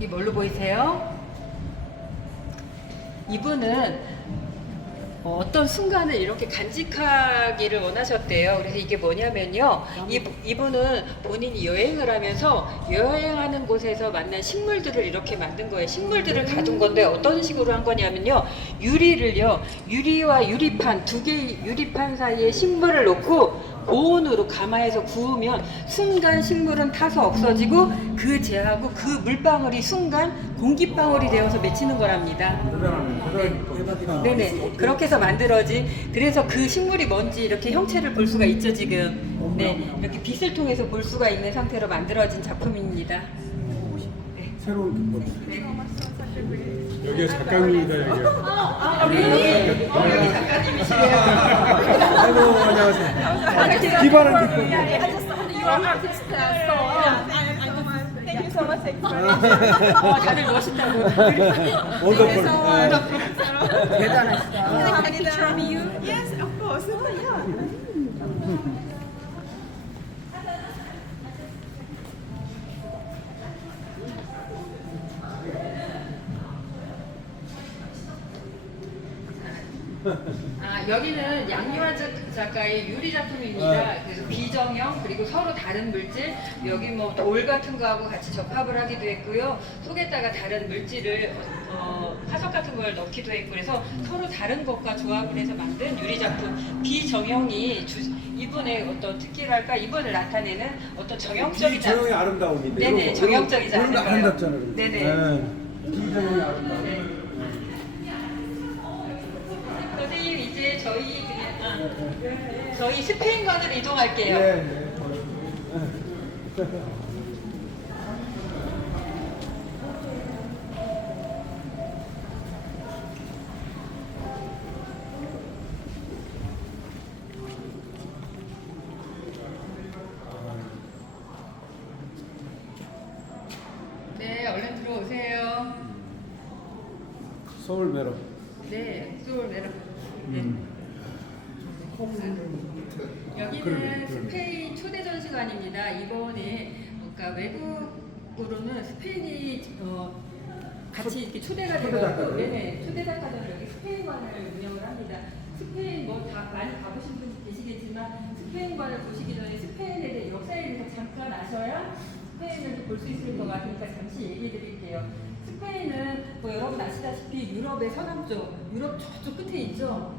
이 뭘로 보이세요? 이분은 어떤 순간을 이렇게 간직하기를 원하셨대요. 그래서 이게 뭐냐면요. 이분은 본인이 여행을 하면서 여행하는 곳에서 만난 식물들을 이렇게 만든 거예요. 식물들을 가둔 건데 어떤 식으로 한 거냐면요. 유리와 유리판, 두 개의 유리판 사이에 식물을 놓고 고온으로 가마에서 구우면 순간 식물은 타서 없어지고 그 재하고 그 물방울이 순간 공기방울이 되어서 맺히는 거랍니다. 네네. 그렇게 해서 만들어진, 그래서 그 식물이 뭔지 이렇게 형체를 볼 수가 있죠, 지금. 네. 이렇게 빛을 통해서 볼 수가 있는 상태로 만들어진 작품입니다. 새로운 기법. 네. 여기에 작가입니다, 여기. 여기 작가님이시래요. 아이고, 안녕하세요. 기발한 기법. Thank you so much. 다들 멋있다고. 원더풀. 대단하시다. Can I take a picture of you? Yes, of course. Yeah. 여기는 양유아 작가의 유리 작품입니다. 그래서 비정형 그리고 서로 다른 물질, 여기 뭐 돌 같은 거하고 같이 접합을 하기도 했고요. 속에다가 다른 물질을 화석 같은 걸 넣기도 했고, 그래서 서로 다른 것과 조합을 해서 만든 유리 작품. 비정형이 이분의 어떤 특기랄까, 이분을 나타내는 어떤 정형적인 비정형의 아름다움인데. 네네, 정형적이지 않은 거예요. 아름답잖아요. 네네. 비정형의 아름다움. 네. 선생님, 이제 저희 스페인관으로 이동할게요. 네. 네, 얼른 들어오세요. 서울 매력. 네, 수월 매력. 네. 여기는 스페인 초대 전시관입니다. 이번에 그러니까 외국으로는 스페인이 같이 이렇게 초대가 되고, 네네, 초대 작가들을 여기 스페인관을 운영을 합니다. 스페인 뭐 다 많이 가보신 분 계시겠지만 스페인관을 보시기 전에 스페인에 대해 역사에 대해서 잠깐 아셔야 스페인을 볼 수 있을 것 같으니까 잠시 얘기해 드릴게요. 스페인은 뭐 여러분 아시다시피 유럽의 서남쪽, 유럽 저쪽 끝에 있죠.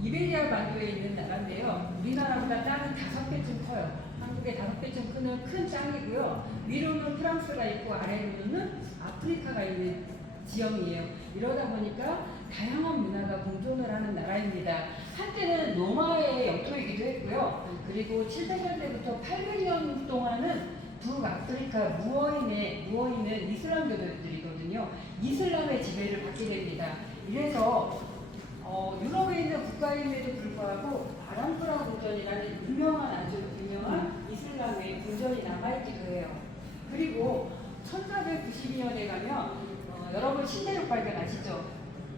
이베리아 반도에 있는 나라인데요. 우리나라보다 땅은 5배쯤 커요. 한국의 5배쯤 크는 큰 땅이고요. 위로는 프랑스가 있고 아래로는 아프리카가 있는 지형이에요. 이러다 보니까 다양한 문화가 공존을 하는 나라입니다. 한때는 로마의 영토이기도 했고요. 그리고 700년대부터 800년 동안은 북아프리카 무어인은 이슬람교도들이거든요. 이슬람의 지배를 받게 됩니다. 이래서 유럽에 있는 국가임에도 불구하고 아람프라 궁전이라는 아주 유명한 이슬람의 궁전이 남아있기도 해요. 그리고 1492년에 가면 여러분 신대륙 발견 아시죠?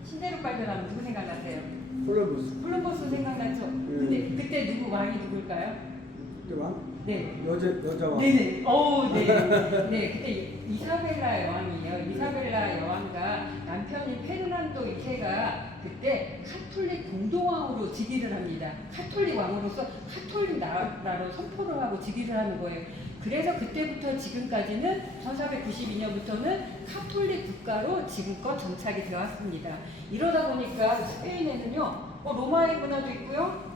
신대륙 발견하면 누구 생각나세요? 콜럼버스. 콜럼버스 생각나죠? 근데 그때 누구 왕이 누굴까요? 네. 여자와. 네네. 네. 네. 그때 이사벨라 여왕이에요. 이사벨라 여왕과 남편인 페르난도 2세가 그때 카톨릭 공동왕으로 즉위를 합니다. 카톨릭 왕으로서 카톨릭 나라로 선포를 하고 즉위를 하는 거예요. 그래서 그때부터 지금까지는 1492년부터는 카톨릭 국가로 지금껏 정착이 되었습니다. 이러다 보니까 스페인에는요, 로마의 문화도 있고요,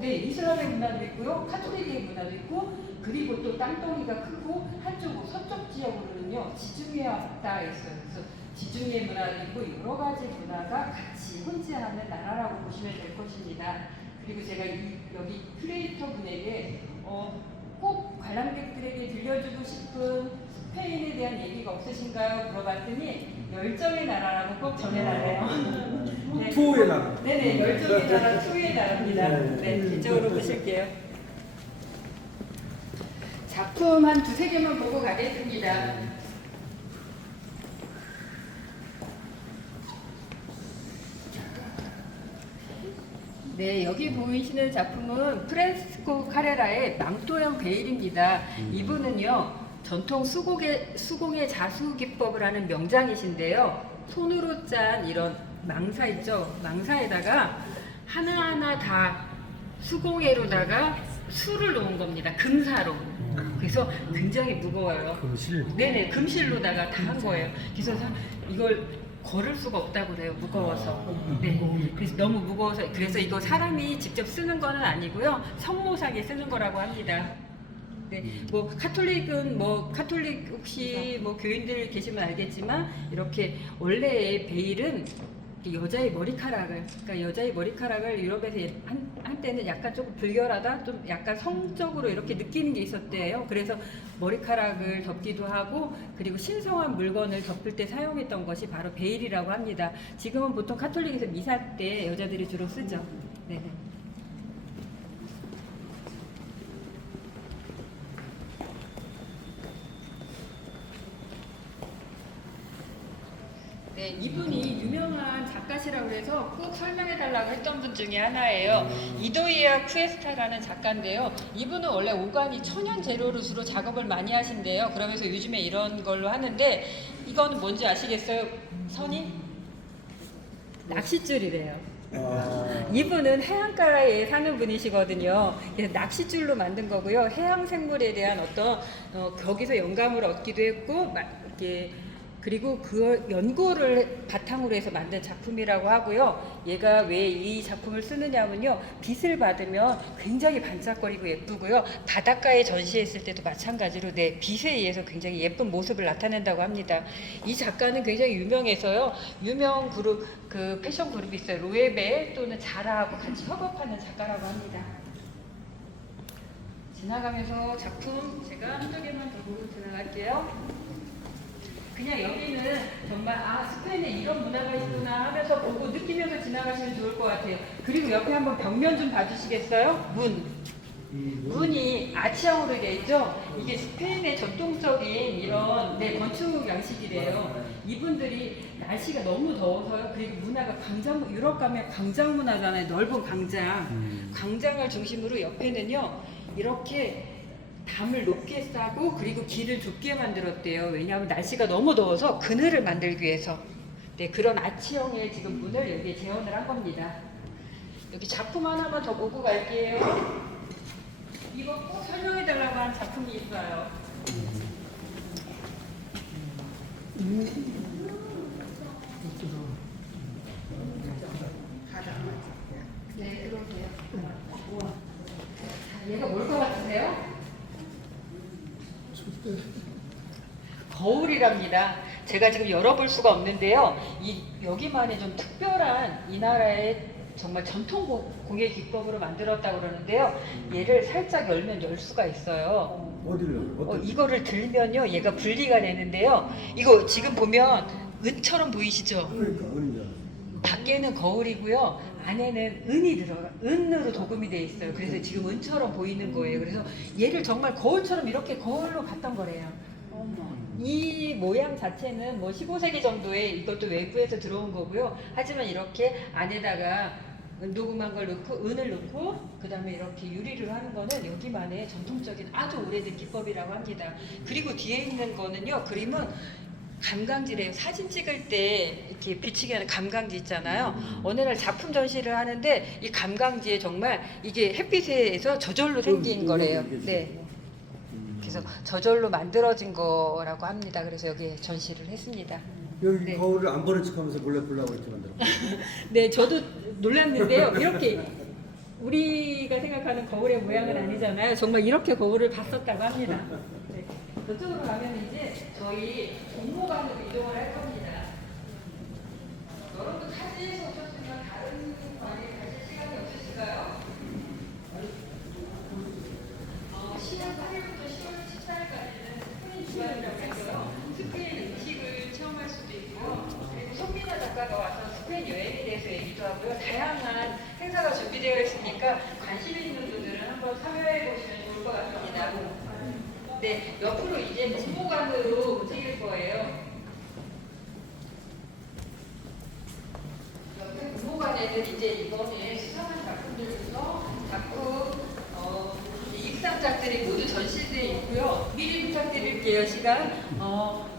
네, 이슬람의 문화도 있고요, 카톨릭의 문화도 있고, 그리고 또 땅덩이가 크고 한쪽 서쪽 지역으로는요 지중해와 닿아 있어요. 그래서 지중해 문화도 있고 여러 가지 문화가 같이 혼재하는 나라라고 보시면 될 것입니다. 그리고 제가 여기 큐레이터 분에게 꼭 관람객들에게 들려주고 싶은 스페인에 대한 얘기가 없으신가요? 물어봤더니 열정의 나라라고 꼭 전해달래요. 네. 투어의 나라. 네네, 열정의 나라, 투의 나라입니다. 네, 이쪽으로 보실게요. 작품 한 두세 개만 보고 가겠습니다. 네, 여기 보이시는 작품은 프란시스코 카레라의 망토형 베일입니다. 이분은요, 전통 수공의 자수 기법을 하는 명장이신데요. 손으로 짠 이런 망사 있죠? 망사에다가 하나하나 다 수공예로다가 수를 놓은 겁니다. 금사로. 그래서 굉장히 무거워요. 금실. 네네, 금실로다가 다 한 거예요. 그래서 이걸 걸을 수가 없다고 그래요. 무거워서. 네. 그래서 너무 무거워서. 그래서 이거 사람이 직접 쓰는 거는 아니고요. 성모상에 쓰는 거라고 합니다. 네. 뭐 카톨릭은 카톨릭 혹시 교인들 계시면 알겠지만 이렇게 원래의 베일은 여자의 머리카락을, 그러니까 여자의 머리카락을 유럽에서 한때는 약간 조금 불결하다, 좀 약간 성적으로 이렇게 느끼는 게 있었대요. 그래서 머리카락을 덮기도 하고, 그리고 신성한 물건을 덮을 때 사용했던 것이 바로 베일이라고 합니다. 지금은 보통 카톨릭에서 미사 때 여자들이 주로 쓰죠. 네. 네, 이분이 유명한 작가시라고 해서 꼭 설명해달라고 했던 분 중에 하나예요. 이도이아 쿠에스타라는 작가인데요. 이분은 원래 오가니 천연 재료로 주로 작업을 많이 하신대요. 그러면서 요즘에 이런 걸로 하는데, 이거는 뭔지 아시겠어요? 선이? 낚싯줄이래요. 이분은 해안가에 사는 분이시거든요. 그래서 낚싯줄로 만든 거고요. 해양 생물에 대한 어떤 거기서 영감을 얻기도 했고, 이렇게 그리고 그 연구를 바탕으로 해서 만든 작품이라고 하고요. 얘가 왜 이 작품을 쓰느냐면요, 빛을 받으면 굉장히 반짝거리고 예쁘고요. 바닷가에 전시했을 때도 마찬가지로 빛에 의해서 굉장히 예쁜 모습을 나타낸다고 합니다. 이 작가는 굉장히 유명해서요. 유명 그룹, 패션 그룹이 있어요. 로에베 또는 자라하고 같이 협업하는 작가라고 합니다. 지나가면서 작품 제가 한두 개만 더 보고 지나갈게요. 그냥 여기는 정말 스페인에 이런 문화가 있구나 하면서 보고 느끼면서 지나가시면 좋을 것 같아요. 그리고 옆에 한번 벽면 좀 봐주시겠어요? 문이 아치형으로 되어 있죠? 이게 스페인의 전통적인 이런 건축 양식이래요. 이분들이 날씨가 너무 더워서요. 그리고 문화가 유럽 가면 광장 문화잖아요. 넓은 광장. 광장을 중심으로 옆에는요, 이렇게 담을 높게 싸고 그리고 길을 좁게 만들었대요. 왜냐하면 날씨가 너무 더워서 그늘을 만들기 위해서. 네, 그런 아치형의 지금 문을 여기에 재현을 한 겁니다. 여기 작품 하나만 더 보고 갈게요. 이거 꼭 설명해달라고 한 작품이 있어요. 네, 들어오세요. 얘가 뭘 것 같으세요? 거울이랍니다. 제가 지금 열어볼 수가 없는데요. 여기만의 좀 특별한 이 나라의 정말 전통 공예 기법으로 만들었다고 그러는데요. 얘를 살짝 열면 열 수가 있어요. 어디를? 이거를 들면요, 얘가 분리가 되는데요. 이거 지금 보면 은처럼 보이시죠? 그러니까 은이죠. 밖에는 거울이고요, 안에는 은으로 도금이 돼 있어요. 그래서 지금 은처럼 보이는 거예요. 그래서 얘를 정말 거울처럼 이렇게 거울로 봤던 거래요. 이 모양 자체는 15세기 정도에 이것도 외부에서 들어온 거고요. 하지만 이렇게 안에다가 녹음한 걸 넣고 은을 넣고 그다음에 이렇게 유리를 하는 거는 여기만의 전통적인 아주 오래된 기법이라고 합니다. 그리고 뒤에 있는 거는요, 그림은 감강지래요. 사진 찍을 때 이렇게 비치게 하는 감강지 있잖아요. 어느 날 작품 전시를 하는데 이 감강지에 정말 이게 햇빛에서 저절로 생긴 거래요. 네. 그래서 저절로 만들어진 거라고 합니다. 그래서 여기에 전시를 했습니다. 여기 네. 거울을 안 보는 척하면서 몰래 보려고 이렇게 만들어. 네, 저도 놀랐는데요. 이렇게 우리가 생각하는 거울의 모양은 아니잖아요. 정말 이렇게 거울을 봤었다고 합니다. 네. 저쪽으로 가면 이제 저희 공모관으로 이동을 할 겁니다. 여러분도 타지에서 오셨으면 다른 관에 가실 시간이 없으실까요? 10월 8일부터 10월 14일까지는 스페인 주간이라고 해서요. 스페인 음식을 체험할 수도 있고요. 그리고 손민아 작가가 와서 스페인 여행에 대해서 얘기도 하고요. 다양한 행사가 준비되어 있으니까 관심 있는 분들은 한번 참여해 보시면 좋을 것 같습니다. 네, 옆으로 이제 공모관으로 움직일 거예요. 옆에 공모관에는 이제 이번에 수상한 작품들 중에서 작품 입상작들이 모두 전시되어 있고요. 미리 부탁드릴게요. 시간.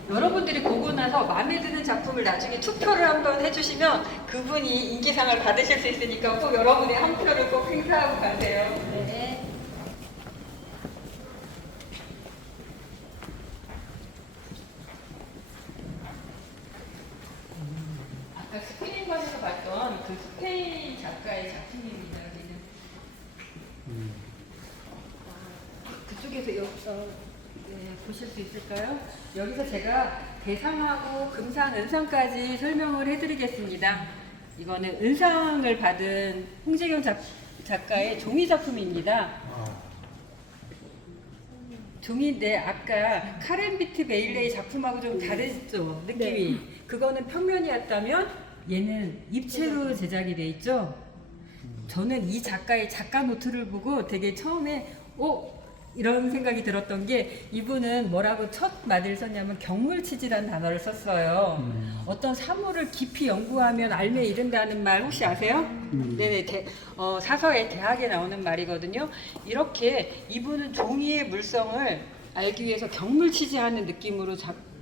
여러분들이 보고 나서 마음에 드는 작품을 나중에 투표를 한번 해주시면 그분이 인기상을 받으실 수 있으니까 꼭 여러분의 한 표를 꼭 행사하고 가세요. 네. 아까 스페인관에서 봤던 그 스페인 작가의 작품입니다. 여기는. 그쪽에서 보실 수 있을까요? 여기서 제가 대상하고 금상, 은상까지 설명을 해드리겠습니다. 이거는 은상을 받은 홍재경 작가의 종이 작품입니다. 종이인데 아까 카렌비트 베일레의 작품하고 좀 다르죠? 느낌이. 네. 그거는 평면이었다면 얘는 입체로 제작이 돼 있죠? 저는 이 작가의 작가 노트를 보고 되게 처음에 이런 생각이 들었던 게 이분은 뭐라고 첫 마디를 썼냐면 경물치지라는 단어를 썼어요. 어떤 사물을 깊이 연구하면 알매 이른다는 말 혹시 아세요? 네네, 사서의 대학에 나오는 말이거든요. 이렇게 이분은 종이의 물성을 알기 위해서 경물치지하는 느낌으로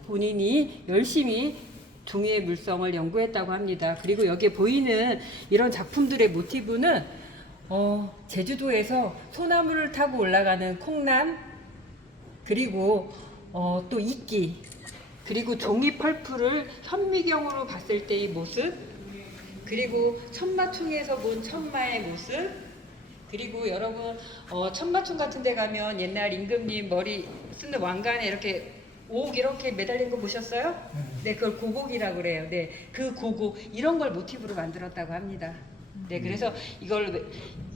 본인이 열심히 종이의 물성을 연구했다고 합니다. 그리고 여기에 보이는 이런 작품들의 모티브는 제주도에서 소나무를 타고 올라가는 콩남, 그리고 또 이끼, 그리고 종이 펄프를 현미경으로 봤을 때의 모습, 그리고 천마총에서 본 천마의 모습, 그리고 여러분 천마총 같은 데 가면 옛날 임금님 머리 쓰는 왕관에 이렇게 옥 이렇게 매달린 거 보셨어요? 네, 그걸 고곡이라고 그래요. 네, 그 고곡 이런 걸 모티브로 만들었다고 합니다. 네, 그래서 이걸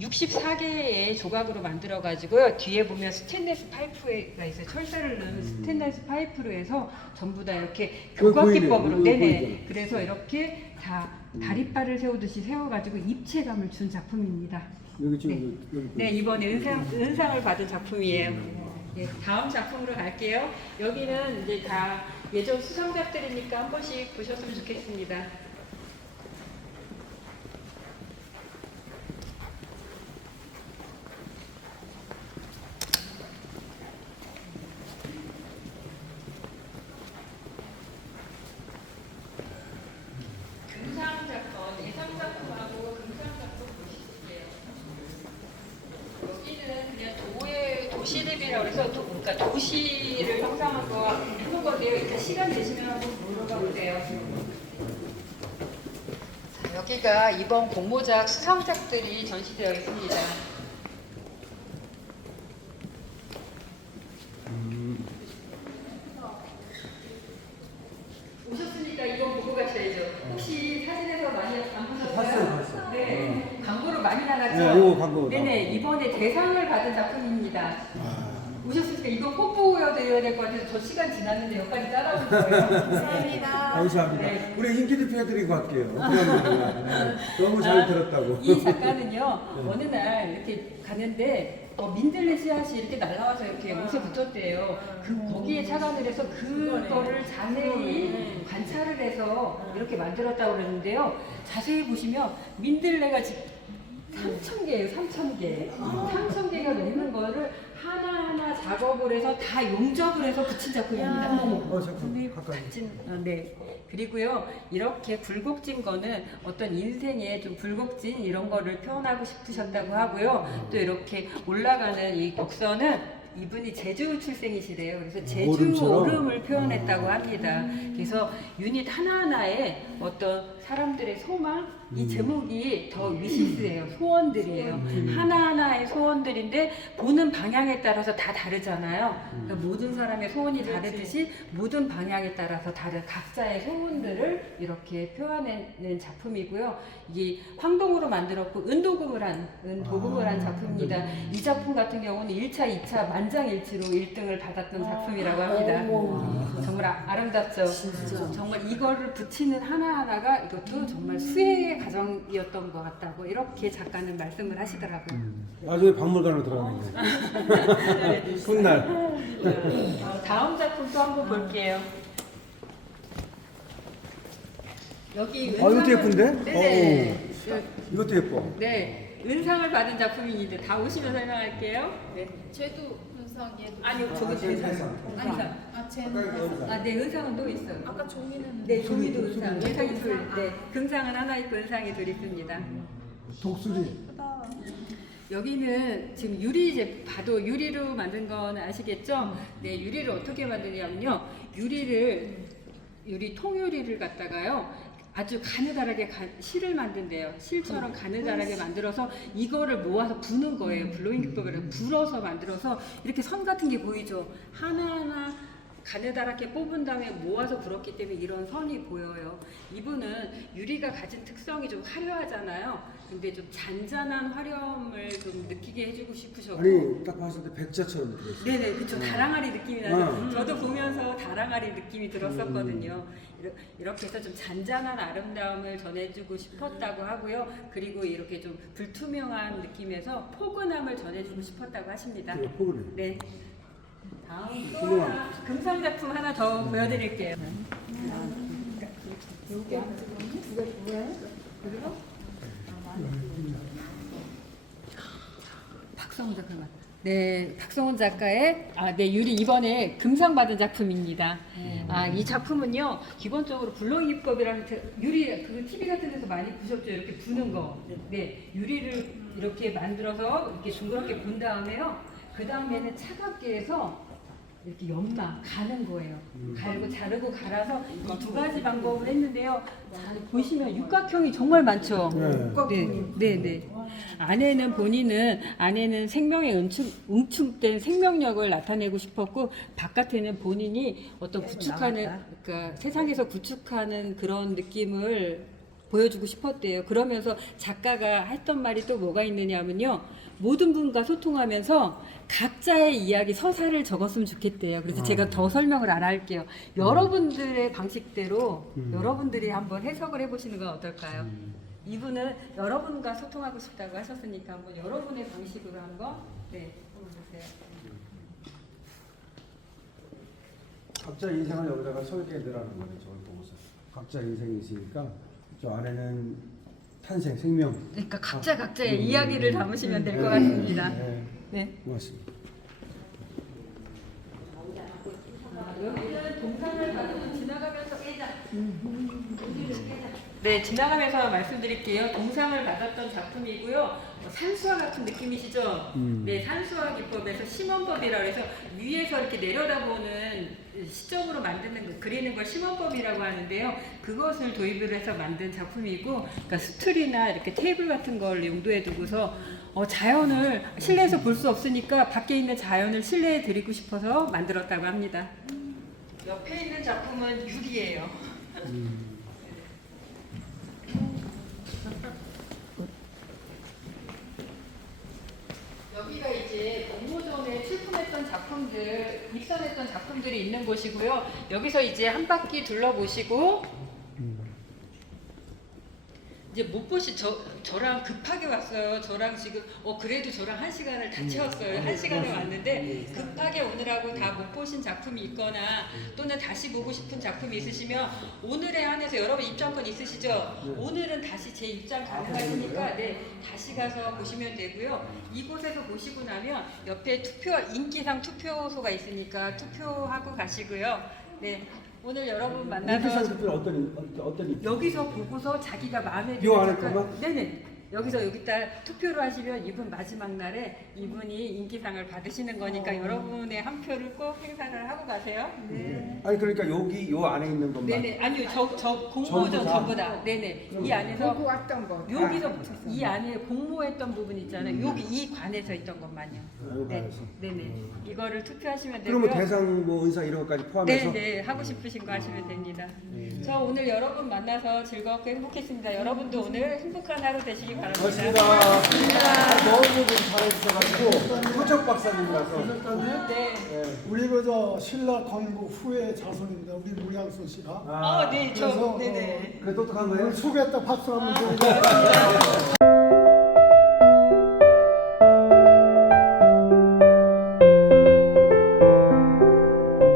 64개의 조각으로 만들어 가지고요. 뒤에 보면 스테인레스 파이프가 있어요. 철사를 넣은 스테인레스 파이프로 해서 전부 다 이렇게 교각 기법으로, 네네. 그래서 이렇게 다 다리빨을 세우듯이 세워가지고 입체감을 준 작품입니다. 여기 지금 네, 이번에 은상을 받은 작품이에요. 네, 다음 작품으로 갈게요. 여기는 이제 다 예전 수상작들이니까 한 번씩 보셨으면 좋겠습니다. 금상작품, 예상작품하고 금상작품 보실게요. 여기는 그냥 도시립이라고 해서 그러니까 도시를 형상한 거 하는 건데요. 일단 시간 되시면 한번 물어봐 보세요. 자, 여기가 이번 공모작 수상작들이 전시되어 있습니다. 오셨으니까 이번 보고 가셔야죠. 혹시 사진에서 많이 안 보셨어요? 봤어요. 네, 광고로 많이 나갔죠? 네, 이거 광고. 네네, 이번에 대상을 받은 작품입니다. 오셨으니까 이거 꼭 보여드려야 될 것 같아서 저 시간 지났는데 여기까지 따라올 거예요. 감사합니다. 감사합니다. 네. 우리 인기 대표해드리고 갈게요. 네. 너무 잘 들었다고. 이 작가는요, 어느 날 이렇게 가는데 민들레 씨앗이 이렇게 날라와서 이렇게 옷에 붙었대요. 거기에 착안을 해서 그거를 자세히 관찰을 해서 이렇게 만들었다고 그러는데요. 자세히 보시면 민들레가 3,000개예요, 3,000개. 3,000개가 넘는 거를 하나하나 작업을 해서 다 용접을 해서 붙인 작품입니다. 잠깐 가까이. 네. 그리고요, 이렇게 굴곡진 거는 어떤 인생의 좀 굴곡진 이런 거를 표현하고 싶으셨다고 하고요. 또 이렇게 올라가는 이 곡선은 이분이 제주 출생이시래요. 그래서 제주 오름처럼? 오름을 표현했다고 합니다. 그래서 유닛 하나하나에 어떤 사람들의 소망, 이 제목이 더 위시스예요. 소원들이에요. 하나하나의 소원들인데 보는 방향에 따라서 다 다르잖아요. 그러니까 모든 사람의 소원이 다르듯이 모든 방향에 따라서 다른 각자의 소원들을 이렇게 표현해낸 작품이고요. 이게 황동으로 만들었고 은도금을 한 작품입니다. 이 작품 같은 경우는 1차, 2차 만장일치로 1등을 받았던 작품이라고 합니다. 정말 아름답죠. 정말 이거를 붙이는 하나하나가 이것도 정말 수혜의 과정이었던 것 같다고 이렇게 작가는 말씀을 하시더라고요. 나중에 박물관으로 들어가는 거. 훗날. 다음 작품 또 한번 볼게요. 여기 이것도 예쁜데? 네네. 이것도 예뻐. 네, 은상을 받은 작품인데 다 오시면 설명할게요. 네. 쟤도 은상이에요. 아니요, 저기 은상. 네, 은상은 또 있어요. 아까 종이는 네, 종이도 은상. 은상이 둘. 네, 금상은 하나 있고 은상이 둘 있습니다. 독수리. 여기는 지금 유리 봐도 유리로 만든 건 아시겠죠? 네, 유리를 어떻게 만드냐면요. 유리 통유리를 갖다가요. 아주 가느다랗게 실을 만든대요. 실처럼 가느다랗게 만들어서 이거를 모아서 부는 거예요. 블로잉 기법으로 불어서 만들어서 이렇게 선 같은 게 보이죠. 하나하나 가느다랗게 뽑은 다음에 모아서 불었기 때문에 이런 선이 보여요. 이분은 유리가 가진 특성이 좀 화려하잖아요. 근데 좀 잔잔한 화려함을 좀 느끼게 해주고 싶으셨고. 아니 딱 봤을 때 백자처럼 느껴졌어. 네네, 그쵸. 다랑아리 느낌이 나죠. 저도 보면서 다랑아리 느낌이 들었었거든요. 이렇게 해서 좀 잔잔한 아름다움을 전해주고 싶었다고 하고요. 그리고 이렇게 좀 불투명한 느낌에서 포근함을 전해주고 싶었다고 하십니다. 그래, 포근해. 네. 다음 또 하나, 금상 작품 하나 더 보여드릴게요. 박성훈 작가 맞. 네, 박성훈 작가의 네, 유리 이번에 금상 받은 작품입니다. 이 작품은요, 기본적으로 블로잉 기법이라는 유리 그 TV 같은 데서 많이 보셨죠? 이렇게 부는 거. 네, 유리를 이렇게 만들어서 이렇게 둥그렇게 본 다음에요. 그 다음에는 차갑게 해서 이렇게 연마 가는 거예요. 갈고 자르고 갈아서 이 두 가지 방법을 했는데요. 자, 보시면 육각형이 정말 많죠. 네. 안에는 생명의 응축된 생명력을 나타내고 싶었고 바깥에는 본인이 어떤 구축하는 그러니까 세상에서 구축하는 그런 느낌을 보여주고 싶었대요. 그러면서 작가가 했던 말이 또 뭐가 있느냐면요. 모든 분과 소통하면서 각자의 이야기 서사를 적었으면 좋겠대요. 그래서 제가 더 설명을 안 할게요. 여러분들의 방식대로 여러분들이 한번 해석을 해보시는 건 어떨까요? 이분은 여러분과 소통하고 싶다고 하셨으니까 한번 여러분의 방식으로 한번 한번 보세요. 각자 인생을 여기다가 설계해드라는 거네. 저걸 보고서. 각자 인생이 있으니까 저 안에는 탄생, 생명. 그러니까 각자의 이야기를 담으시면 될 것 같습니다. 네. 고맙습니다. 여기는 동상을 받으면 지나가면서 네, 지나가면서 말씀드릴게요. 동상을 받았던 작품이고요. 산수화 같은 느낌이시죠? 네, 산수화 기법에서 심원법이라고 해서 위에서 이렇게 내려다보는 시점으로 그리는 걸 심원법이라고 하는데요. 그것을 도입을 해서 만든 작품이고, 그러니까 스툴이나 이렇게 테이블 같은 걸 용도에 두고서 자연을 실내에서 볼 수 없으니까 밖에 있는 자연을 실내에 드리고 싶어서 만들었다고 합니다. 옆에 있는 작품은 유리예요. 여기가 이제 공모전에 출품했던 작품들, 입선했던 작품들이 있는 곳이고요. 여기서 이제 한 바퀴 둘러보시고 이제 못 보시 저랑 급하게 왔어요. 저랑 지금 그래도 저랑 1시간을 다 채웠어요. 1시간에 왔는데 급하게 오느라고 다 못 보신 작품이 있거나 또는 다시 보고 싶은 작품이 있으시면 오늘에 한해서 여러분 입장권 있으시죠? 오늘은 다시 제 입장 가능하시니까 네 다시 가서 보시면 되고요. 이곳에서 보시고 나면 옆에 인기상 투표소가 있으니까 투표하고 가시고요. 네. 오늘 여러분 만나서 어떤 여기서 보고서 자기가 마음에 요 드는 안에 작가- 거만? 네네. 여기서 여기다 투표를 하시면 이분 마지막 날에 이분이 인기상을 받으시는 거니까 여러분의 한 표를 꼭 행사를 하고 가세요. 네. 아니 그러니까 여기 요 안에 있는 것만. 네네. 아니요. 저 공모전 전부 다. 네네. 이 안에서 보고 왔던 거. 여기서 이 안에 공모했던 부분 있잖아요. 여기 이 관에서 있던 것만요. 네. 네네. 이거를 투표하시면 되고요. 그러면 대상 뭐 은상 이런 것까지 포함해서. 네네 하고 싶으신 거 하시면 됩니다. 저 오늘 여러분 만나서 즐겁고 행복했습니다. 여러분도 오늘 행복한 하루 되시기 바랍니다. 고맙습니다. 너무 잘해주셔가지고 소적 박사님이라서. 네. 우리 그저 신라 건국 후의 자손입니다. 우리 무량수 씨가. 네, 그래서 네네. 그 똑똑한 거예요? 오늘 수고했다 박수 한번 드리고